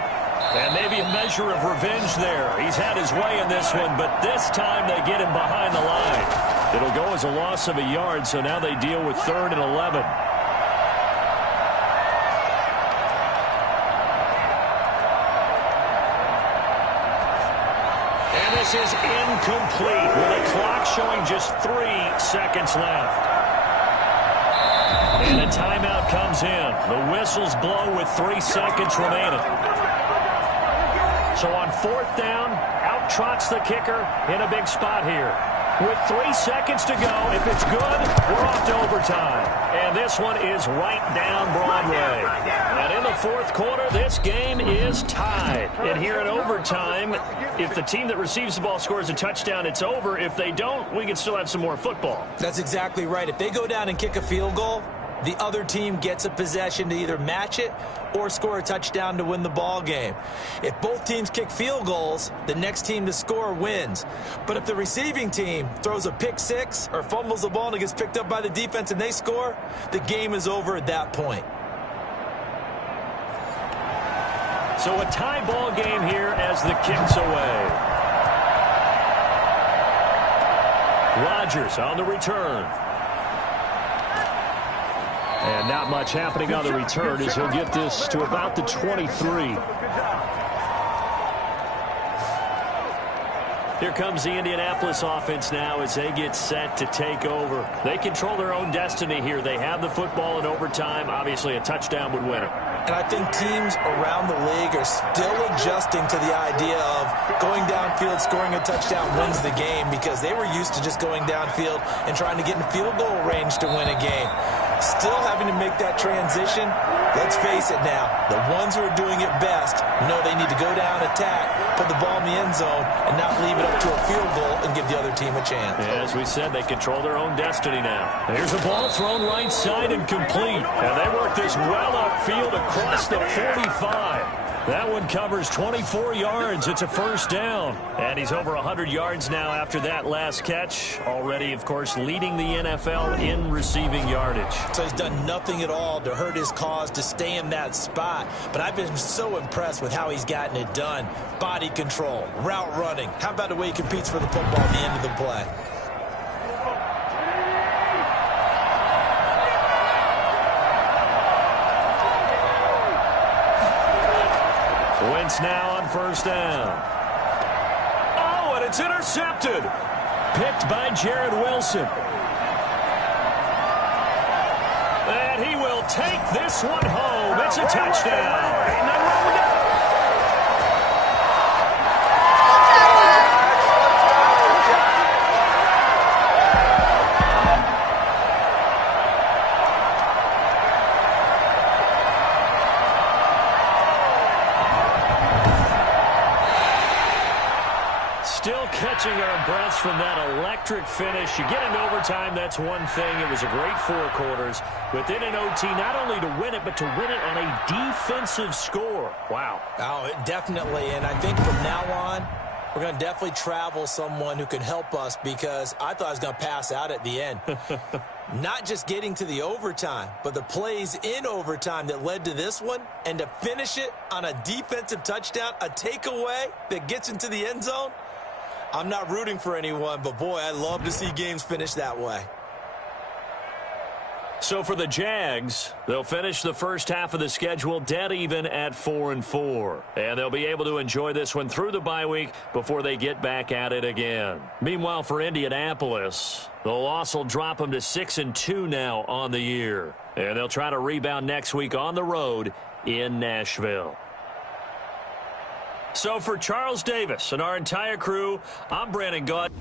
And maybe a measure of revenge there. He's had his way in this one, but this time they get him behind the line. It'll go as a loss of a yard, so now they deal with 3rd and 11. And this is incomplete with a clock showing just 3 seconds left. And a timeout comes in. The whistles blow with 3 seconds remaining. So on 4th down, out trots the kicker in a big spot here. With 3 seconds to go, if it's good, we're off to overtime. And this one is right down Broadway. And in the 4th quarter, this game is tied. And here in overtime, if the team that receives the ball scores a touchdown, it's over. If they don't, we can still have some more football. That's exactly right. If they go down and kick a field goal, the other team gets a possession to either match it or score a touchdown to win the ball game. If both teams kick field goals, the next team to score wins. But if the receiving team throws a pick 6 or fumbles the ball and it gets picked up by the defense and they score, the game is over at that point. So a tie ball game here as the kick's away. Rodgers on the return. And not much happening on the return as he'll get this to about the 23. Here comes the Indianapolis offense now as they get set to take over. They control their own destiny here. They have the football in overtime. Obviously, a touchdown would win it. And I think teams around the league are still adjusting to the idea of going downfield, scoring a touchdown wins the game, because they were used to just going downfield and trying to get in field goal range to win a game. Still having to make that transition. Let's face it now, the ones who are doing it best know they need to go down, attack, put the ball in the end zone, and not leave it up to a field goal and give the other team a chance. Yeah, as we said, they control their own destiny now. Here's a ball thrown right side and complete. And they work this well upfield across the 45. That one covers 24 yards. It's a first down. And he's over 100 yards now after that last catch. Already, of course, leading the NFL in receiving yardage. So he's done nothing at all to hurt his cause to stay in that spot. But I've been so impressed with how he's gotten it done. Body control, route running. How about the way he competes for the football at the end of the play? Wentz now on first down. Oh, and it's intercepted. Picked by Jared Wilson. And he will take this one home. It's a touchdown. Still catching our breaths from that electric finish. You get into overtime, that's one thing. It was a great 4 quarters. But then in OT, not only to win it, but to win it on a defensive score. Wow. Oh, definitely. And I think from now on, we're going to definitely travel someone who can help us because I thought I was going to pass out at the end. Not just getting to the overtime, but the plays in overtime that led to this one, and to finish it on a defensive touchdown, a takeaway that gets into the end zone. I'm not rooting for anyone, but boy, I love to see games finish that way. So for the Jags, they'll finish the first half of the schedule dead even at 4-4. And they'll be able to enjoy this one through the bye week before they get back at it again. Meanwhile, for Indianapolis, the loss will drop them to 6-2 now on the year. And they'll try to rebound next week on the road in Nashville. So for Charles Davis and our entire crew, I'm Brandon Gaudin.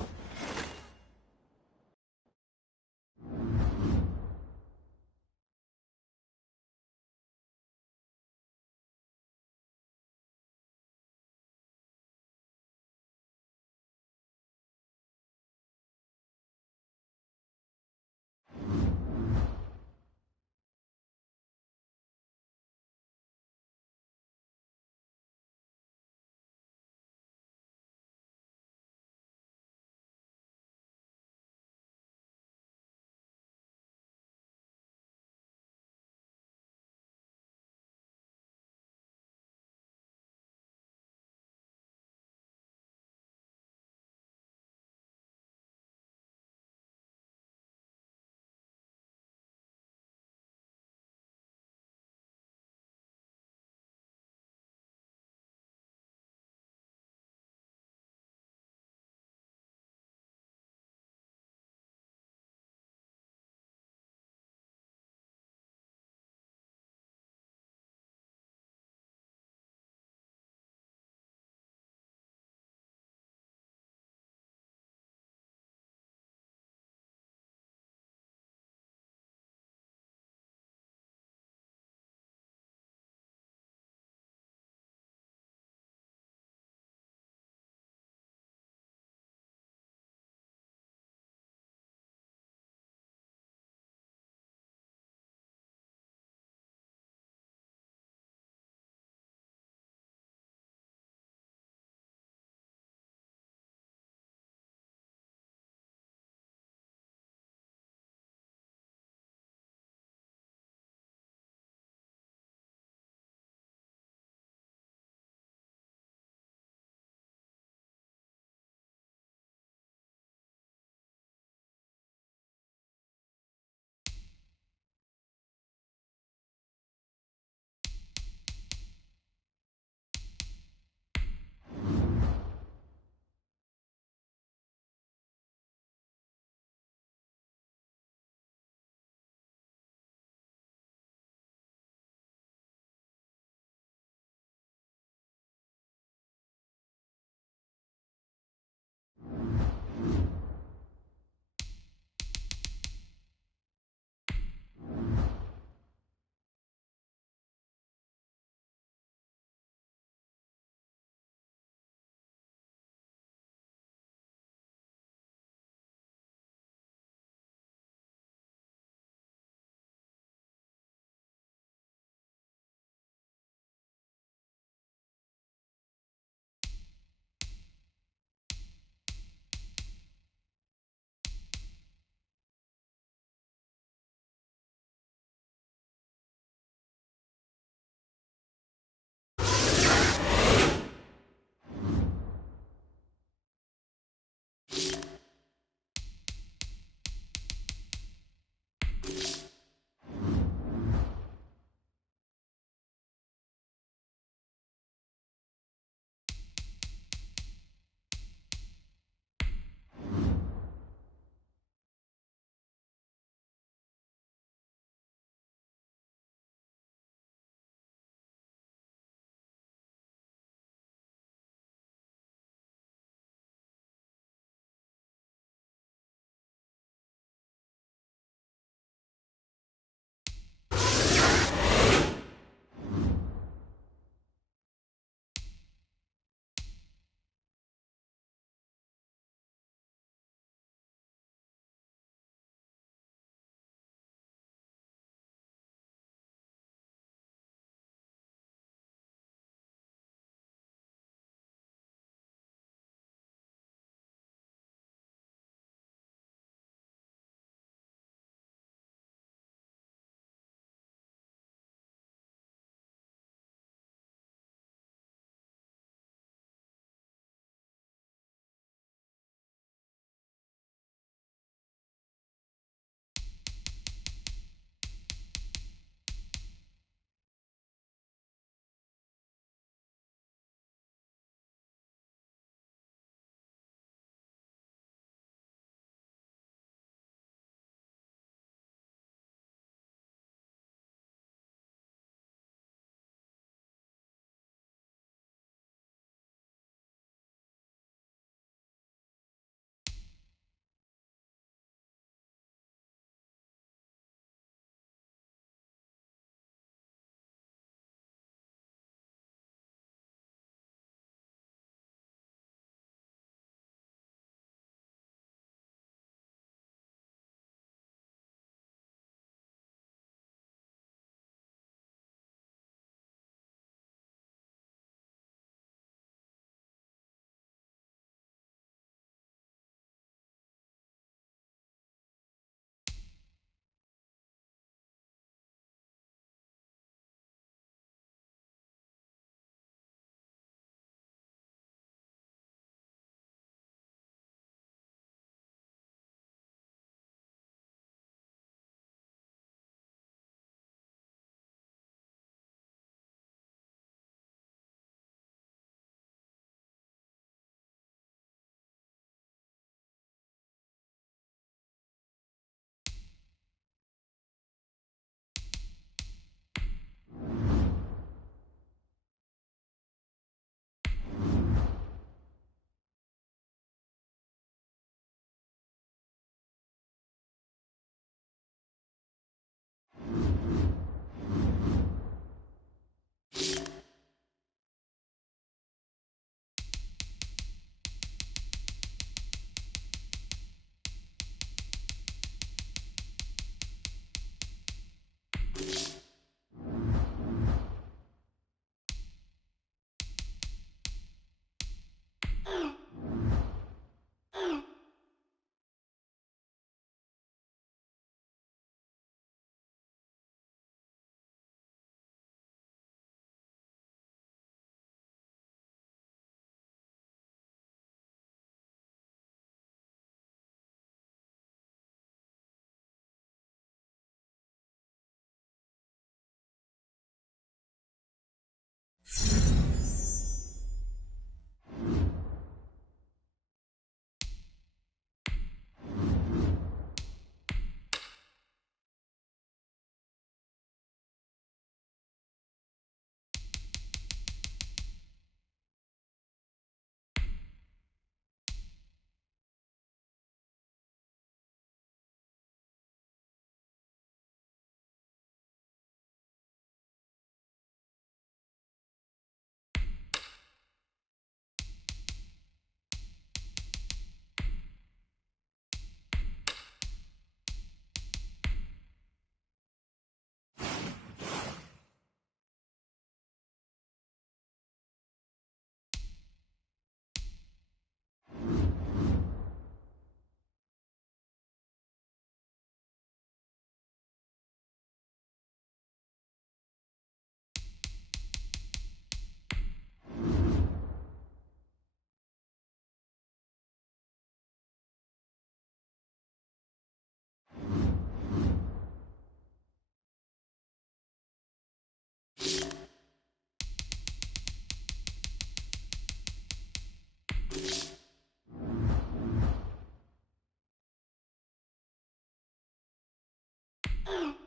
you.